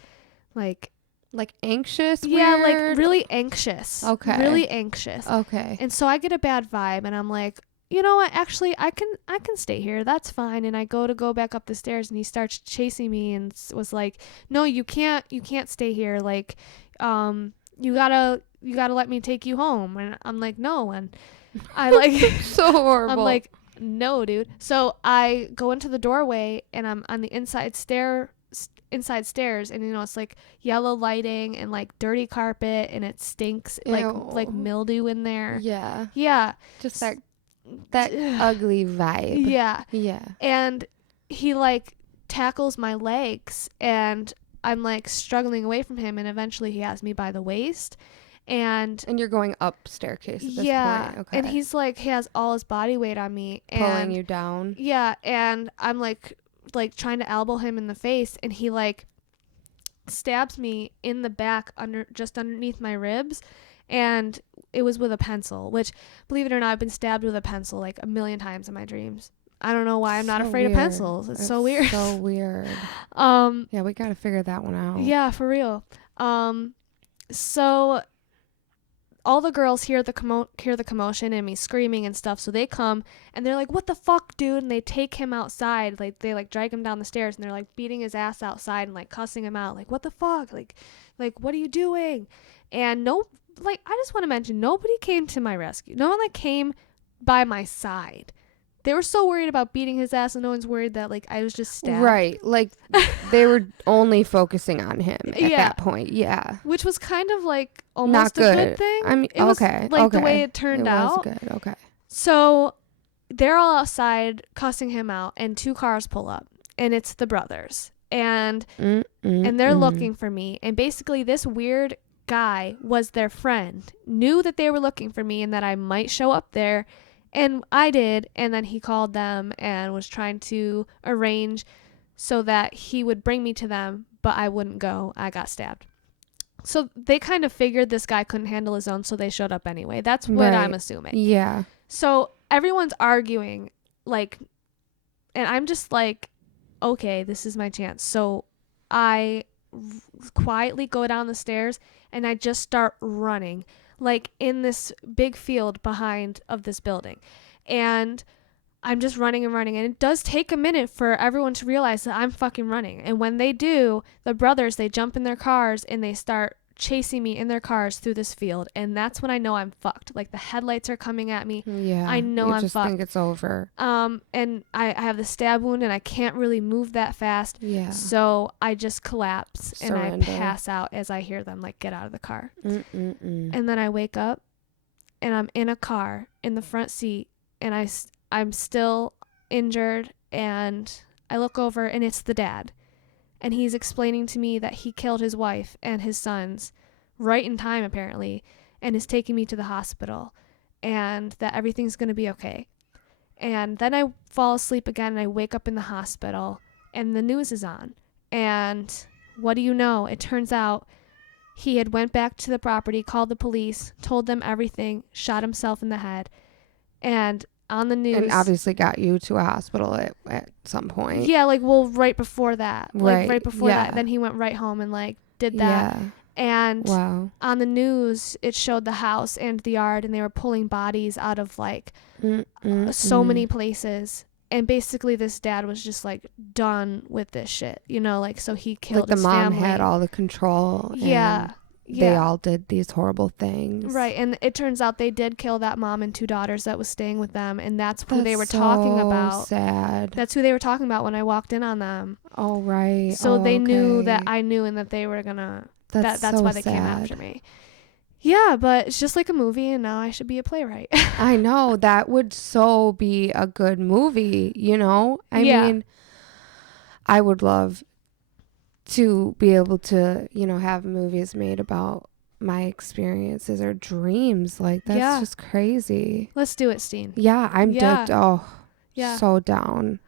anxious? Yeah, weird? like really anxious. Okay. Really anxious. Okay. And so I get a bad vibe and I'm like, you know what, actually I can stay here. That's fine. And I go back up the stairs and he starts chasing me and was like, no, you can't stay here. Like, you gotta let me take you home. And I'm like, no. And I like, so horrible. I'm like, no, dude. So I go into the doorway and I'm on the inside stairs and it's like yellow lighting and like dirty carpet and it stinks. Ew. like mildew in there. Yeah. Just that ugly vibe. Yeah. And he like tackles my legs and I'm like struggling away from him and eventually he has me by the waist and you're going up staircase at this point. Okay. And he's like, he has all his body weight on me and pulling you down. Yeah. And I'm like trying to elbow him in the face and he like stabs me in the back just underneath my ribs. And it was with a pencil, which, believe it or not, I've been stabbed with a pencil like a million times in my dreams. I don't know why I'm not afraid of pencils. It's so weird. So weird. Yeah, we got to figure that one out. Yeah, for real. So all the girls hear the commotion and me screaming and stuff. So they come and they're like, "What the fuck, dude?" And they take him outside. Like they like drag him down the stairs and they're like beating his ass outside and like cussing him out. Like, "What the fuck? Like what are you doing?" And I just want to mention, nobody came to my rescue. No one like came by my side. They were so worried about beating his ass and no one's worried that like I was just stabbed. Right. Like they were only focusing on him at that point. Yeah. Which was kind of like almost not a good thing. I mean, it was, the way it turned out. It was good. Okay. So they're all outside cussing him out and 2 cars pull up and it's the brothers. And they're looking for me. And basically this weird guy was their friend, knew that they were looking for me and that I might show up there, and I did. And then he called them and was trying to arrange so that he would bring me to them, but I wouldn't go. I got stabbed. So they kind of figured this guy couldn't handle his own, so they showed up anyway. That's what I'm assuming. Yeah. So everyone's arguing, like, and I'm just like, okay, this is my chance. So I quietly go down the stairs and I just start running like in this big field behind of this building. And I'm just running and running. And it does take a minute for everyone to realize that I'm fucking running. And when they do, the brothers, they jump in their cars and they start chasing me in their cars through this field. And that's when I know I'm fucked. Like the headlights are coming at me. Yeah. I know I'm just fucked. think it's over. And I have the stab wound and I can't really move that fast. Yeah. So I just collapse Surrender. and I pass out as I hear them like get out of the car. Mm-mm-mm. And then I wake up and I'm in a car in the front seat and I'm still injured, and I look over and it's the dad. And he's explaining to me that he killed his wife and his sons right in time, apparently, and is taking me to the hospital and that everything's going to be okay. And then I fall asleep again and I wake up in the hospital and the news is on. And what do you know? It turns out he had went back to the property, called the police, told them everything, shot himself in the head. And on the news, And obviously got you to a hospital at some point. yeah, like, well, right before that, right before yeah. that, then he went right home and like did that. Yeah. And Wow. on the news, it showed the house and the yard, and they were pulling bodies out of like so many places. And basically, this dad was just like done with this shit, you know, like, so he killed like his the mom family. had all the control. Yeah. And they all did these horrible things. Right. And it turns out they did kill that mom and two daughters that was staying with them. And that's who they were talking about. Sad. That's who they were talking about when I walked in on them. Oh, right. So they knew okay. that I knew and that they were going to, that's so why they came sad. after me. Yeah, but it's just like a movie, and now I should be a playwright. I know. That would so be a good movie, you know? I mean, I would love to be able to, you know, have movies made about my experiences or dreams. Like, that's just crazy. Let's do it, Steen. Yeah, I'm dipped. Oh, yeah. So down.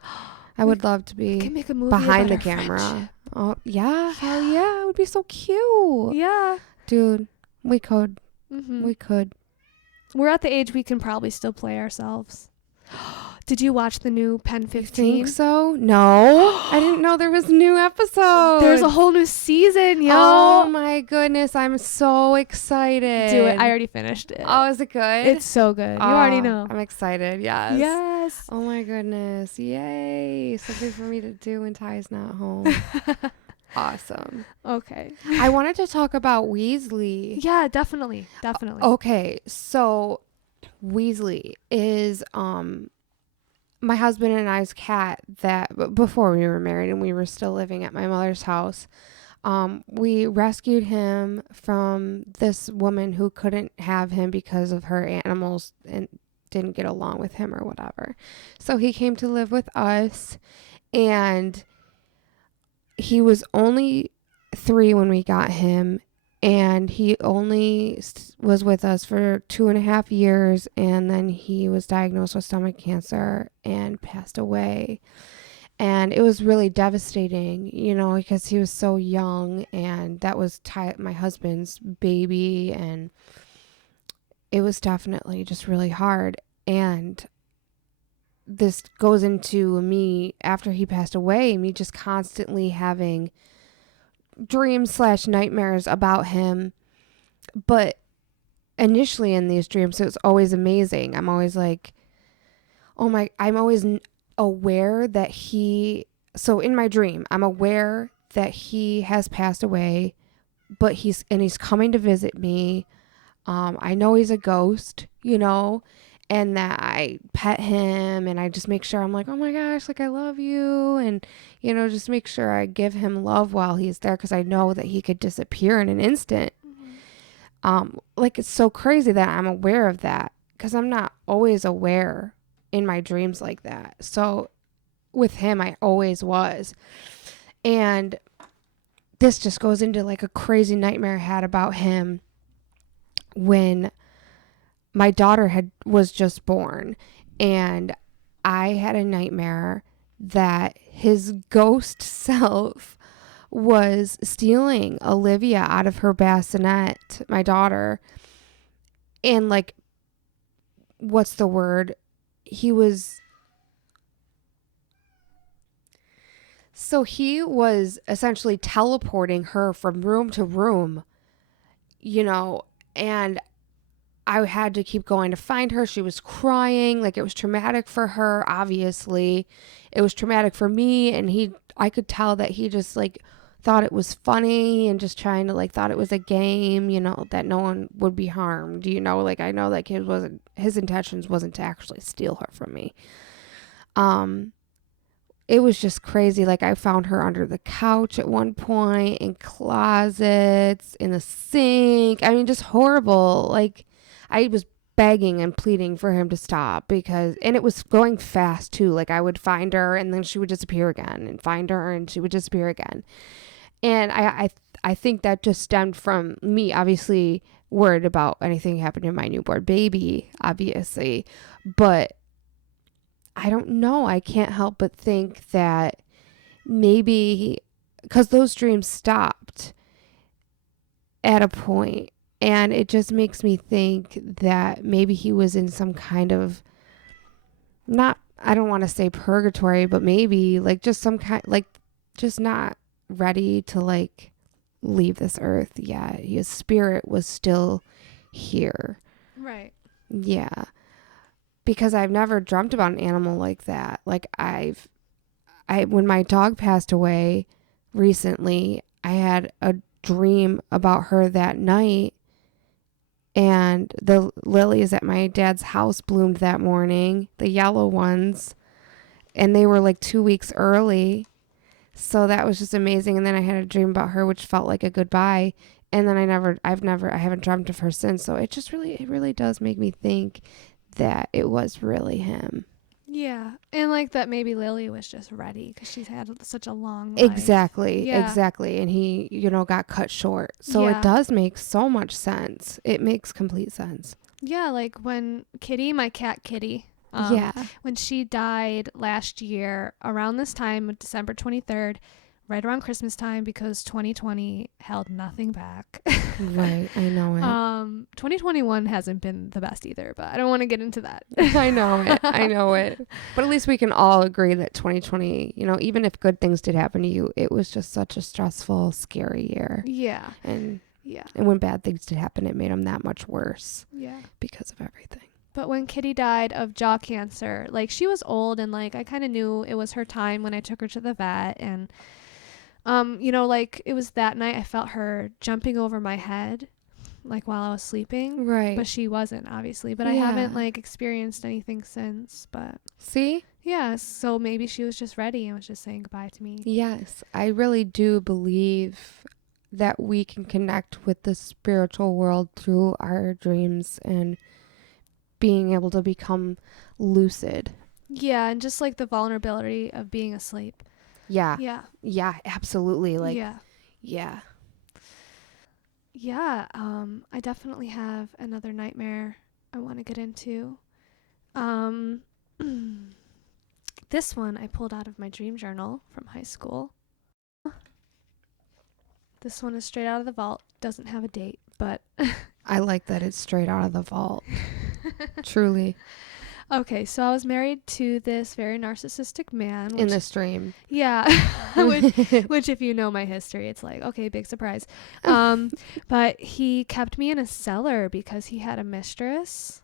I would love to be can make a movie behind the about camera. Friendship. Oh, yeah. Hell yeah. It would be so cute. Yeah. Dude, we could. Mm-hmm. We could. We're at the age we can probably still play ourselves. Did you watch the new Pen 15? You think so? No. I didn't know there was a new episode. There's a whole new season, yo. Oh my goodness. I'm so excited. Do it. I already finished it. Oh, is it good? It's so good. You already know. I'm excited. Yes. Yes. Oh my goodness. Yay. Something for me to do when Ty's not home. Awesome. Okay. I wanted to talk about Weasley. Yeah, definitely. Definitely. Okay. So Weasley is my husband and I's cat that before we were married and we were still living at my mother's house. We rescued him from this woman who couldn't have him because of her animals and didn't get along with him or whatever. So he came to live with us, and he was only 3 when we got him, and he only was with us for 2.5 years, and then he was diagnosed with stomach cancer and passed away. And it was really devastating, you know, because he was so young, and that was my husband's baby, and it was definitely just really hard. And this goes into me, after he passed away, me just constantly having dreams/nightmares about him. But initially in these dreams, it was always amazing. I'm always like, I'm always aware that so in my dream, I'm aware that he has passed away, but he's coming to visit me. I know he's a ghost, you know, and that I pet him, and I just make sure, I'm like, oh my gosh, like, I love you. And, you know, just make sure I give him love while he's there, because I know that he could disappear in an instant. Mm-hmm. Like, it's so crazy that I'm aware of that, because I'm not always aware in my dreams like that. So with him, I always was. And this just goes into like a crazy nightmare I had about him when my daughter was just born, and I had a nightmare that his ghost self was stealing Olivia out of her bassinet, my daughter. And like, what's the word? He was essentially teleporting her from room to room, you know, and I had to keep going to find her. She was crying. Like, it was traumatic for her, obviously. It was traumatic for me. And I could tell that he just, like, thought it was funny and just trying to, like, thought it was a game, you know, that no one would be harmed. You know, like, I know that his intentions wasn't to actually steal her from me. It was just crazy. Like, I found her under the couch at one point, in closets, in the sink. I mean, just horrible. Like, I was begging and pleading for him to stop and it was going fast too. Like, I would find her and then she would disappear again, and find her and she would disappear again. And I think that just stemmed from me, obviously, worried about anything happening to my newborn baby, obviously. But I don't know. I can't help but think that maybe because those dreams stopped at a point, and it just makes me think that maybe he was in some kind of, not, I don't want to say purgatory, but maybe like just some kind, like, just not ready to, like, leave this earth yet. His spirit was still here. Right. Yeah. Because I've never dreamt about an animal like that. Like, when my dog passed away recently, I had a dream about her that night, and the lilies at my dad's house bloomed that morning, the yellow ones, and they were like 2 weeks early. So that was just amazing. And then I had a dream about her, which felt like a goodbye. And then I haven't dreamt of her since. So it really does make me think that it was really him. Yeah. And like that maybe Lily was just ready because she's had such a long life. Exactly. Yeah. Exactly. And he, got cut short. So Yeah. it does make so much sense. It makes complete sense. Yeah. Like when Kitty, my cat Kitty, Yeah. when she died last year around this time, December 23rd, right around Christmas time, because 2020 held nothing back. Right. I know it. 2021 hasn't been the best either, but I don't want to get into that. I know it. I know it. But at least we can all agree that 2020, even if good things did happen to you, it was just such a stressful, scary year. Yeah. And yeah. And when bad things did happen, it made them that much worse. Yeah. Because of everything. But when Kitty died of jaw cancer, like, she was old, and like I kind of knew it was her time when I took her to the vet. And like, it was that night I felt her jumping over my head, like, while I was sleeping. Right. But she wasn't, obviously. But I haven't, like, experienced anything since. But see? Yeah, so maybe she was just ready and was just saying goodbye to me. Yes, I really do believe that we can connect with the spiritual world through our dreams and being able to become lucid. Yeah, and just like the vulnerability of being asleep. Yeah. Yeah. Yeah, absolutely. Like, yeah. Yeah. Yeah, I definitely have another nightmare I want to get into. This one I pulled out of my dream journal from high school. This one is straight out of the vault. Doesn't have a date, but I like that it's straight out of the vault. Truly. Okay, so I was married to this very narcissistic man. In this dream. Yeah. which if you know my history, it's like, okay, big surprise. But he kept me in a cellar because he had a mistress.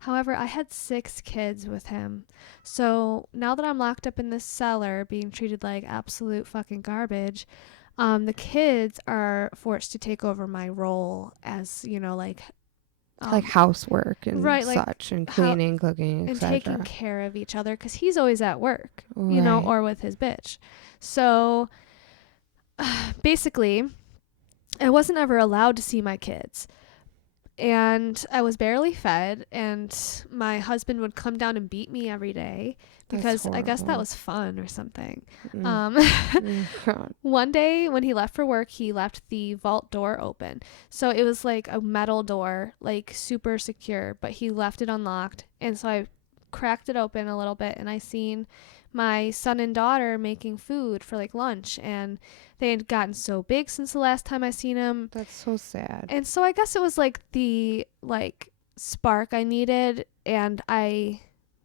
However, I had 6 kids with him. So now that I'm locked up in this cellar being treated like absolute fucking garbage, the kids are forced to take over my role as, like housework and right, such, and cleaning, cooking, and etc. taking care of each other, because he's always at work, right. or with his bitch. So basically, I wasn't ever allowed to see my kids. And I was barely fed, and my husband would come down and beat me every day because I guess that was fun or something. One day when he left for work, he left the vault door open. So it was like a metal door, like super secure, but he left it unlocked. And so I cracked it open a little bit, and I seen my son and daughter making food for like lunch, and they had gotten so big since the last time I seen them. That's so sad. And so I guess it was like the spark I needed, and I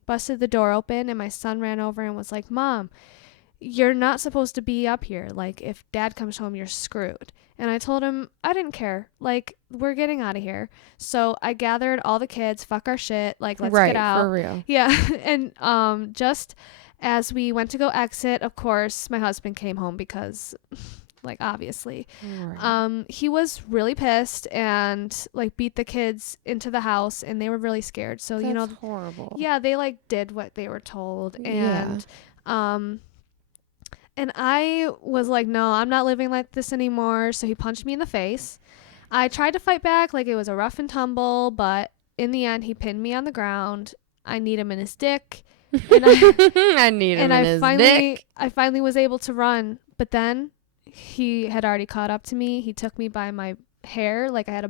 busted the door open, and my son ran over and was like, "Mom, you're not supposed to be up here. Like, if dad comes home, you're screwed. And I told him I didn't care. Like, we're getting out of here. So I gathered all the kids, fuck our shit. Like, let's get out. For real. Yeah. And just as we went to go exit, of course, my husband came home because, like, obviously. Right. He was really pissed and, like, beat the kids into the house, and they were really scared. So, That's you know, horrible. yeah, they, like, did what they were told. Yeah. And I was like, no, I'm not living like this anymore. So he punched me in the face. I tried to fight back like it was a rough and tumble, but in the end, he pinned me on the ground. I need him in his dick. And I need him in his dick. I finally was able to run. But then he had already caught up to me. He took me by my hair, like I had a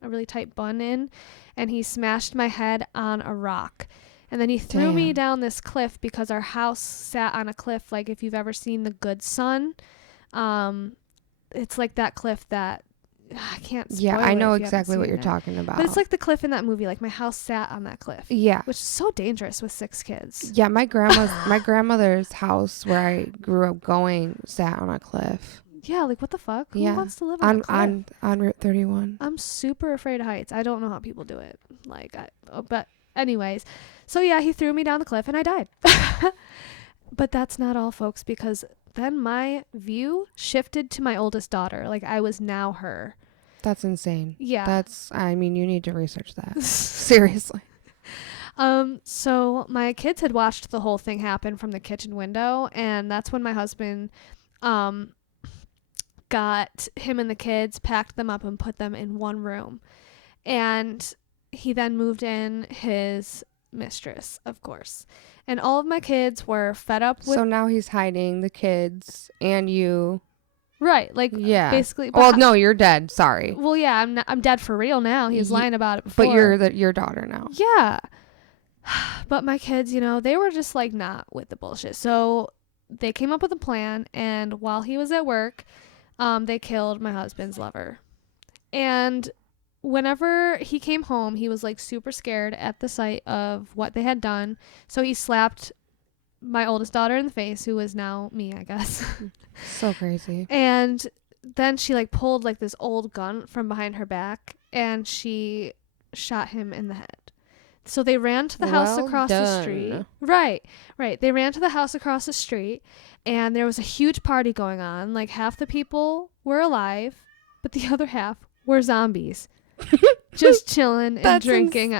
really tight bun in, and he smashed my head on a rock. And then he threw me down this cliff because our house sat on a cliff. Like, if you've ever seen The Good Son, it's like that cliff that I can't spoil. Yeah, I know it if exactly what you're it. talking about. But it's like the cliff in that movie. Like, my house sat on that cliff. Yeah. Which is so dangerous with 6 kids. Yeah, my grandmother's house where I grew up going sat on a cliff. Yeah, like, what the fuck? Yeah. Who wants to live on a cliff? On Route 31. I'm super afraid of heights. I don't know how people do it. Like, but anyways, so yeah, he threw me down the cliff and I died. But that's not all, folks, because then my view shifted to my oldest daughter. Like, I was now her. That's insane. Yeah. I mean, you need to research that. Seriously. So my kids had watched the whole thing happen from the kitchen window, and that's when my husband got him and the kids, packed them up, and put them in one room. And he then moved in his mistress, of course. And all of my kids were fed up with... So now he's hiding the kids and you. Right. Like, yeah. Basically... Well, no, you're dead. Sorry. Well, yeah, I'm dead for real now. He was lying about it before. But you're your daughter now. Yeah. But my kids, you know, they were just, like, not with the bullshit. So they came up with a plan, and while he was at work, they killed my husband's lover. And... whenever he came home, he was like super scared at the sight of what they had done. So he slapped my oldest daughter in the face, who is now me, I guess. So crazy. And then she like pulled like this old gun from behind her back and she shot him in the head. So they ran to the house across the street. Right. They ran to the house across the street and there was a huge party going on. Like, half the people were alive, but the other half were zombies. Just chilling and drinking.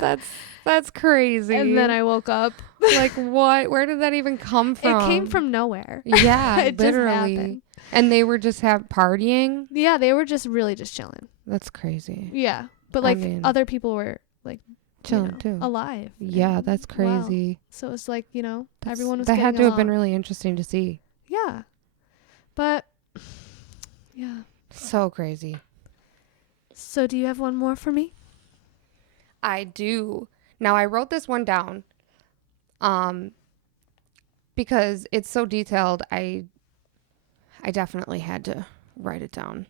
That's crazy. And then I woke up. Like, what? Where did that even come from? It came from nowhere. Yeah, it literally. Just happened. And they were just partying? Yeah, they were just really just chilling. That's crazy. Yeah. But like, other people were like chilling too. Alive. Yeah, that's crazy. Wow. So it's like, you know, everyone was that getting had to along. have been really interesting to see. Yeah. But yeah. So crazy. So do you have one more for me? I do. Now I wrote this one down because it's so detailed. I definitely had to write it down.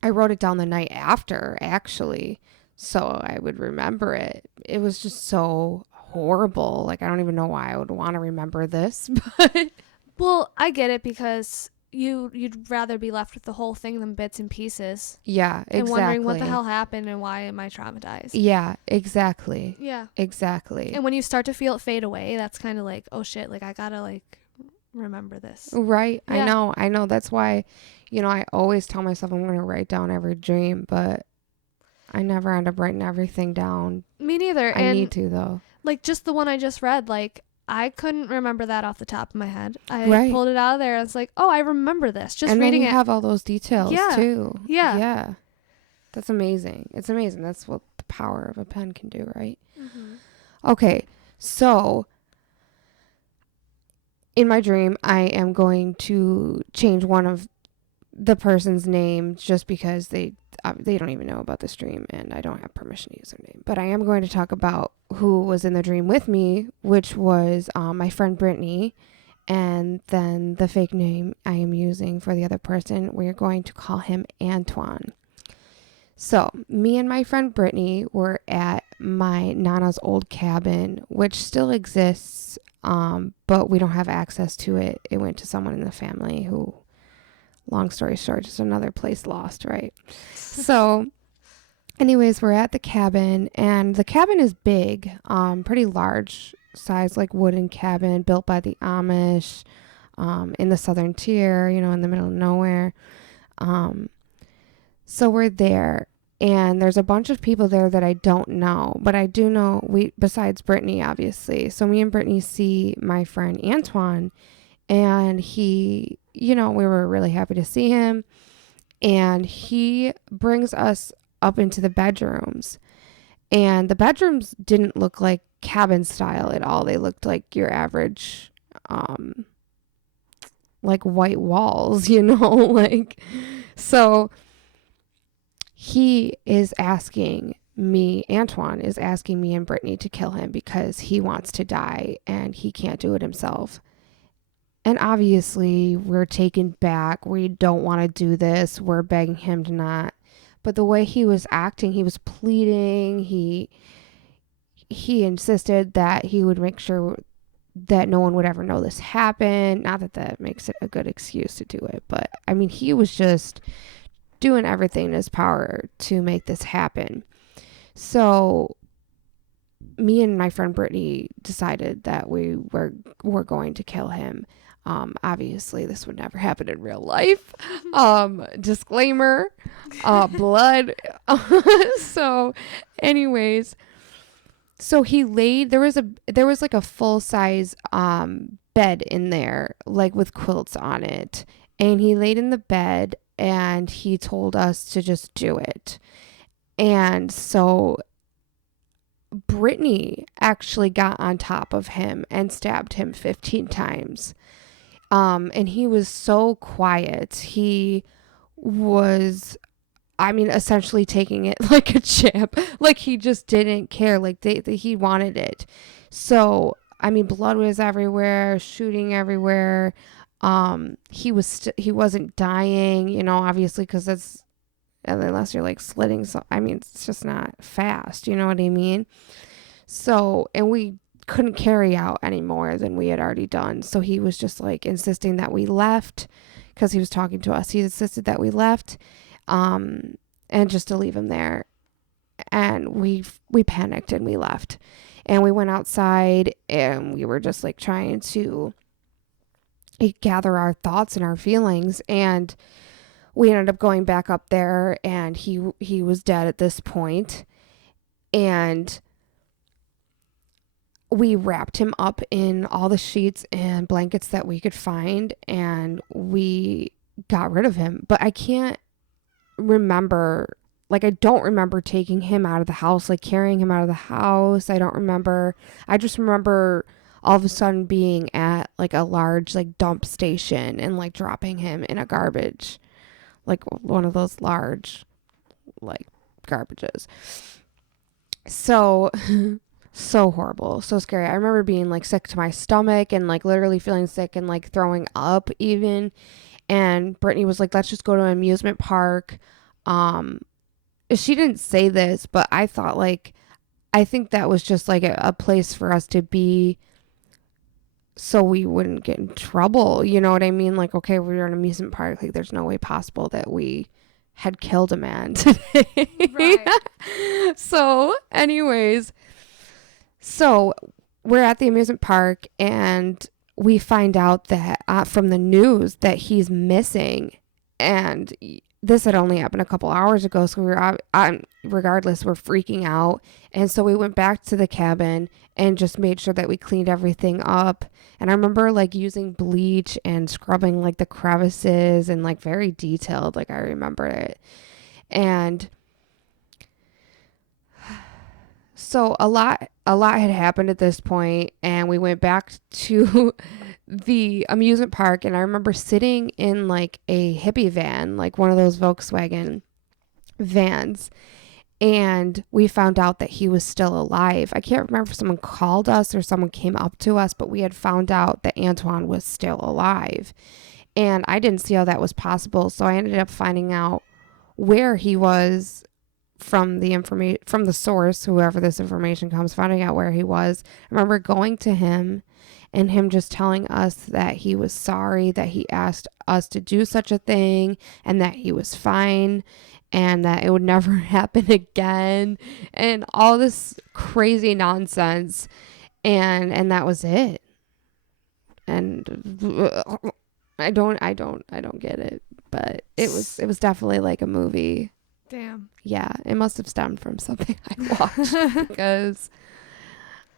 I wrote it down the night after, actually, so I would remember it. It was just so horrible. Like, I don't even know why I would want to remember this, but well, I get it because you'd rather be left with the whole thing than bits and pieces. Yeah, exactly. And wondering what the hell happened and why am I traumatized. Yeah, exactly. Yeah. Exactly. And when you start to feel it fade away, that's kind of like, oh shit, like I gotta like remember this. Right. Yeah. I know. That's why, you know, I always tell myself I'm going to write down every dream, but I never end up writing everything down. Me neither. I need to, though. Like, just the one I just read, like, I couldn't remember that off the top of my head. I pulled it out of there and it's like, oh, I remember this. Just and reading then you have all those details too. Yeah. Yeah. That's amazing. It's amazing. That's what the power of a pen can do, right? Mm-hmm. Okay. So in my dream, I am going to change one of the person's name just because they don't even know about this dream and I don't have permission to use their name. But I am going to talk about who was in the dream with me, which was my friend Brittany, and then the fake name I am using for the other person, we're going to call him Antoine. So me and my friend Brittany were at my Nana's old cabin, which still exists but we don't have access to it. It went to someone in the family who, long story short, just another place lost, right? So anyways, we're at the cabin, and the cabin is big, pretty large size, like wooden cabin built by the Amish, in the southern tier, in the middle of nowhere. So we're there, and there's a bunch of people there that I don't know, but I do know besides Brittany, obviously. So me and Brittany see my friend Antoine, and he, we were really happy to see him, and he brings us up into the bedrooms, and the bedrooms didn't look like cabin style at all. They looked like your average, like white walls, like, so Antoine is asking me and Brittany to kill him because he wants to die and he can't do it himself. And obviously we're taken back. We don't want to do this. We're begging him to not. But the way he was acting, he was pleading. He insisted that he would make sure that no one would ever know this happened. Not that that makes it a good excuse to do it, but I mean, he was just doing everything in his power to make this happen. So me and my friend Brittany decided that we were going to kill him. Obviously this would never happen in real life. Disclaimer, blood. So anyways, so he laid, there was like a full size, bed in there, like with quilts on it. And he laid in the bed and he told us to just do it. And so Brittany actually got on top of him and stabbed him 15 times. And he was so quiet. He was, essentially taking it like a champ. Like he just didn't care. Like he wanted it. So, blood was everywhere, shooting everywhere. He wasn't dying, obviously, because that's, unless you're like slitting. So, it's just not fast. You know what I mean? So, and we couldn't carry out any more than we had already done. So he was just like insisting that we left because he was talking to us. He insisted that we left, and just to leave him there. And we panicked and we left, and we went outside and we were just like trying to gather our thoughts and our feelings. And we ended up going back up there, and he was dead at this point. And we wrapped him up in all the sheets and blankets that we could find, and we got rid of him. But I can't remember, like, I don't remember taking him out of the house, like carrying him out of the house. I don't remember. I just remember all of a sudden being at like a large like dump station and like dropping him in a garbage, like one of those large like garbages. So so horrible, so scary. I remember being like sick to my stomach and like literally feeling sick and like throwing up even. And Brittany was like, let's just go to an amusement park. She didn't say this, but I thought like, I think that was just like a place for us to be so we wouldn't get in trouble. You know what I mean? Like, okay, we're in an amusement park. Like, there's no way possible that we had killed a man today. Right. So anyways, so we're at the amusement park and we find out that from the news that he's missing. And this had only happened a couple hours ago. So we were, regardless, we're freaking out. And so we went back to the cabin and just made sure that we cleaned everything up. And I remember like using bleach and scrubbing like the crevices and like very detailed. Like I remember it. And so a lot had happened at this point, and we went back to the amusement park, and I remember sitting in like a hippie van, like one of those Volkswagen vans, and we found out that he was still alive. I can't remember if someone called us or someone came up to us, but we had found out that Antoine was still alive, and I didn't see how that was possible. So I ended up finding out where he was from the information, from the source, whoever this information comes, finding out where he was. I remember going to him and him just telling us that he was sorry that he asked us to do such a thing and that he was fine and that it would never happen again and all this crazy nonsense. And that was it. And I don't get it, but it was definitely like a movie. Damn. Yeah, it must have stemmed from something I watched because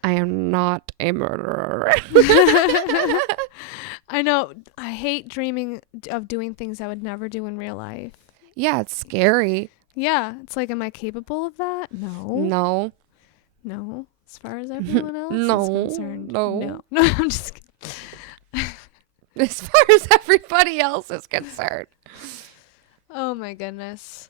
I am not a murderer. I know. I hate dreaming of doing things I would never do in real life. Yeah, it's scary. Yeah, it's like, am I capable of that? No. As far as everyone else is concerned. No. I'm just kidding. As far as everybody else is concerned. Oh my goodness.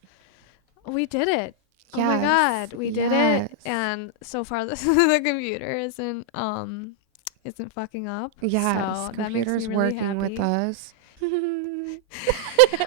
We did it. Yes. Oh my God. We did it. And so far the computer isn't fucking up. Yes. So that makes computer's me really working happy. with us.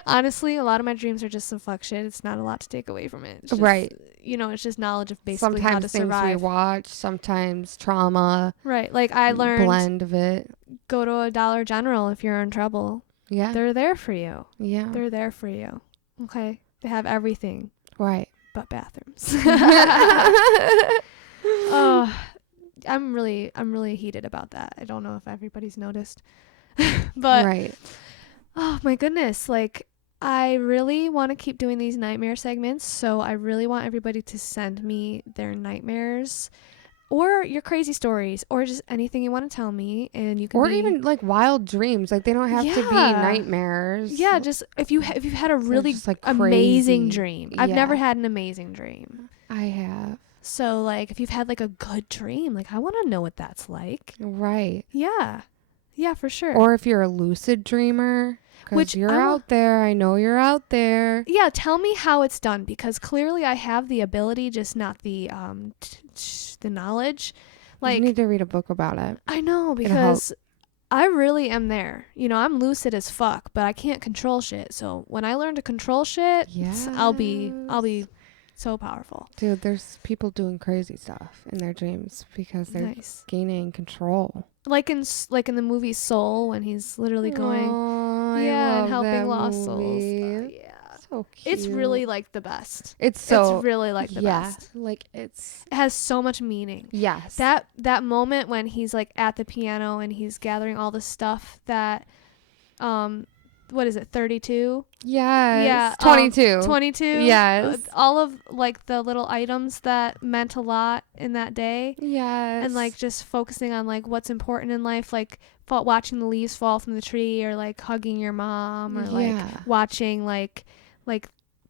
Honestly, a lot of my dreams are just some fuck shit. It's not a lot to take away from it. It's just, right. It's just knowledge of basically how to sometimes things survive. we watch, sometimes trauma. Right. Like I learned, blend of it. Go to a Dollar General if you're in trouble. Yeah. They're there for you. Yeah. They're there for you. Okay. They have everything. Right. But bathrooms. Oh, I'm really heated about that. I don't know if everybody's noticed. But right. Oh my goodness. Like, I really want to keep doing these nightmare segments, so I really want everybody to send me their nightmares or your crazy stories or just anything you want to tell me, and you can even like wild dreams. Like they don't have to be nightmares. Yeah, just if you've had a really just, like, amazing crazy. dream. I've Yeah. never had an amazing dream. I have. So like if you've had like a good dream, like I want to know what that's like. Right. Yeah. Yeah, for sure. Or if you're a lucid dreamer, because you're out there. I know you're out there. Yeah, tell me how it's done, because clearly I have the ability, just not the the knowledge. Like, you need to read a book about it. I know, because I really am there. I'm lucid as fuck, but I can't control shit. So when I learn to control shit, I'll be so powerful. Dude, there's people doing crazy stuff in their dreams because they're gaining control. Like in the movie Soul, when he's literally going, and helping lost souls. Yeah. So cute. It's really like the best. It's really like the best. Like it has so much meaning. Yes. That moment when he's like at the piano and he's gathering all the stuff that what is it, 32? Yes. Yeah. 22. 22. Yes. All of like the little items that meant a lot in that day. Yes. And like just focusing on like what's important in life, like watching the leaves fall from the tree, or like hugging your mom, or like watching like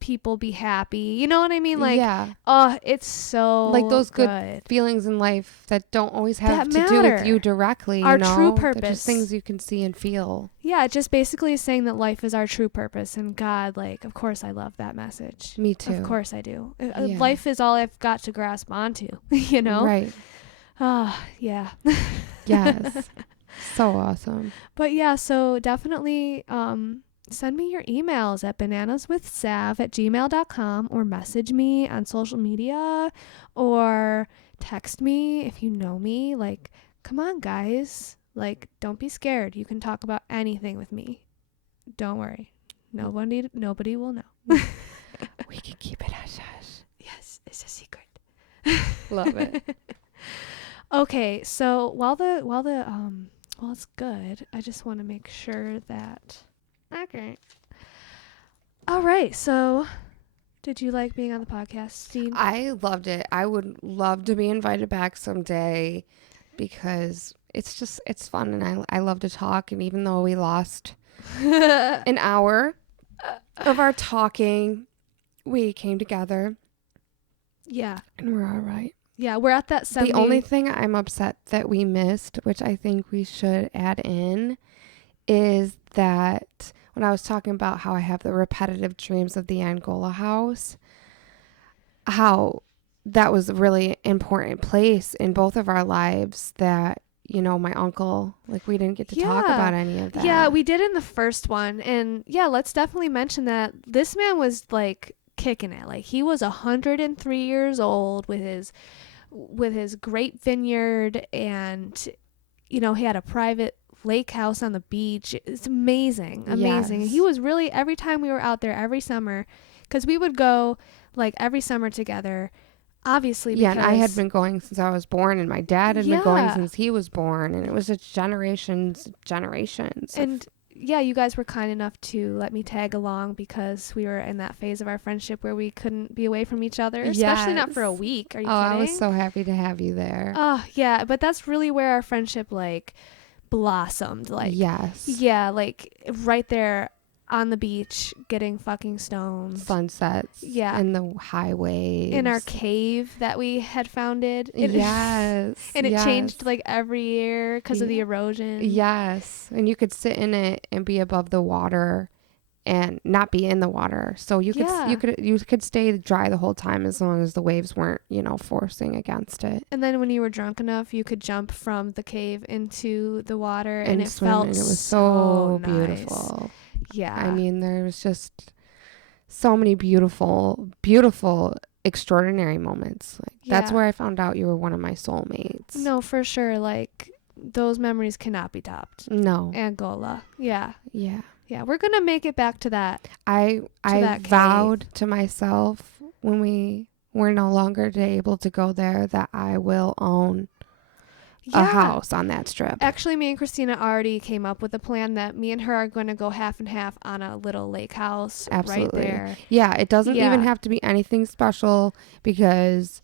people be happy. You know what I mean? Like, oh, it's so like those good feelings in life that don't always have to do with you directly. Our true purpose. They're just things you can see and feel. Yeah, it just basically is saying that life is our true purpose, and God, like, of course I love that message. Me too. Of course I do. Life is all I've got to grasp onto, you know? Right. Yeah. Yes. So awesome. But yeah, so definitely send me your emails at bananaswithsav@gmail.com, or message me on social media, or text me if you know me. Like, come on, guys. Like, don't be scared. You can talk about anything with me. Don't worry. Nobody will know. We can keep it hush hush. Yes, it's a secret. Love it. Okay, so while it's good, I just want to make sure that. Okay. All right. So, did you like being on the podcast, Steve? I loved it. I would love to be invited back someday, because it's fun, and I love to talk. And even though we lost an hour of our talking, we came together. Yeah. And we're all right. Yeah, we're at that 70. The only thing I'm upset that we missed, which I think we should add in, is that when I was talking about how I have the repetitive dreams of the Angola house, how that was a really important place in both of our lives, that, my uncle, like, we didn't get to talk about any of that. Yeah, we did in the first one. And yeah, let's definitely mention that this man was like kicking it. Like, he was 103 years old with his grape vineyard, and he had a private lake house on the beach. It's amazing. Yes. He was really, every time we were out there every summer, because we would go like every summer together, obviously. Yeah, because and I had been going since I was born, and my dad had been going since he was born, and it was just generations. And yeah, you guys were kind enough to let me tag along because we were in that phase of our friendship where we couldn't be away from each other, especially not for a week. Are you kidding? I was so happy to have you there. Oh, yeah, but that's really where our friendship like blossomed. Like, yes. Yeah, like right there on the beach getting fucking stoned. Sunsets. Yeah. And the highways. In our cave that we had founded. Yes. And it changed like every year because of the erosion. Yes. And you could sit in it and be above the water and not be in the water. So you could stay dry the whole time as long as the waves weren't, forcing against it. And then when you were drunk enough, you could jump from the cave into the water and it swim, felt and it was so beautiful. Nice. Yeah. I mean, there was just so many beautiful, beautiful, extraordinary moments. Like, that's where I found out you were one of my soulmates. No, for sure. Like, those memories cannot be topped. No. Angola. Yeah. Yeah. Yeah. We're going to make it back to that. I vowed to myself when we were no longer able to go there that I will own a house on that strip. Actually, me and Christina already came up with a plan that me and her are going to go half and half on a little lake house. Absolutely. Right there. Yeah, it doesn't even have to be anything special because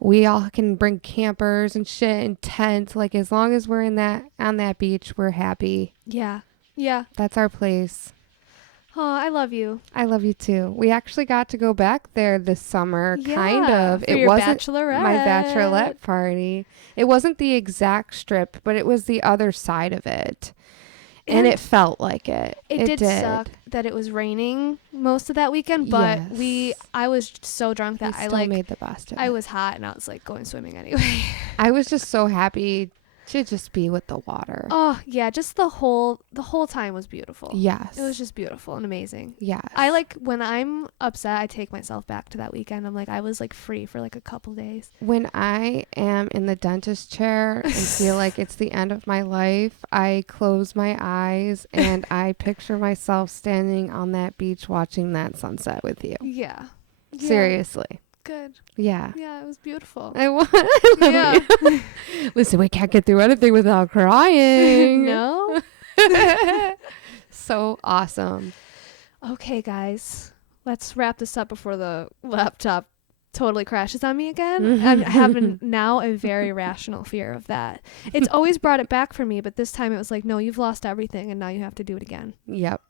we all can bring campers and shit and tents. Like, as long as we're on that beach, we're happy. Yeah. Yeah. That's our place. Oh, I love you. I love you too. We actually got to go back there this summer, kind of. It wasn't my bachelorette party. It wasn't the exact strip, but it was the other side of it. And it felt like it. It did suck that it was raining most of that weekend, but I was so drunk that I made the best of it. I was hot and I was like going swimming anyway. I was just so happy to just be with the water. Oh, yeah, just the whole time was beautiful. Yes. It was just beautiful and amazing. Yes. I like, when I'm upset, I take myself back to that weekend. I'm like, I was like free for like a couple days. When I am in the dentist chair and feel like it's the end of my life, I close my eyes and I picture myself standing on that beach watching that sunset with you. Yeah. Seriously. Good. Yeah. Yeah, it was beautiful. I love Listen, we can't get through anything without crying. No. So awesome. Okay, guys. Let's wrap this up before the laptop totally crashes on me again. I'm having now a very rational fear of that. It's always brought it back for me, but this time it was like, no, you've lost everything and now you have to do it again. Yep.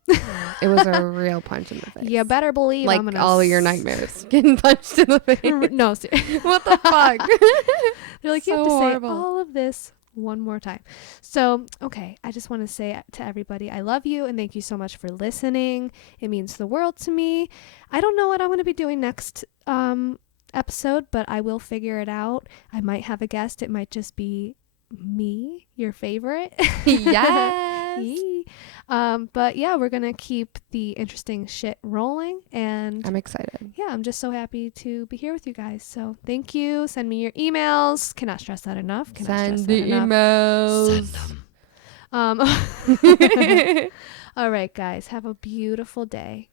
It was a real punch in the face. You better believe like I'm gonna all of your nightmares getting punched in the face. No, what the fuck? They're like, you have to say all of this one more time. So, okay, I just want to say to everybody, I love you and thank you so much for listening. It means the world to me. I don't know what I'm going to be doing next episode, but I will figure it out. I might have a guest. It might just be me, your favorite. Yes. But yeah, we're gonna keep the interesting shit rolling, and I'm excited. Yeah, I'm just so happy to be here with you guys. So thank you. Send me your emails. Cannot stress that enough. Send the emails. Send them. All right, guys, have a beautiful day.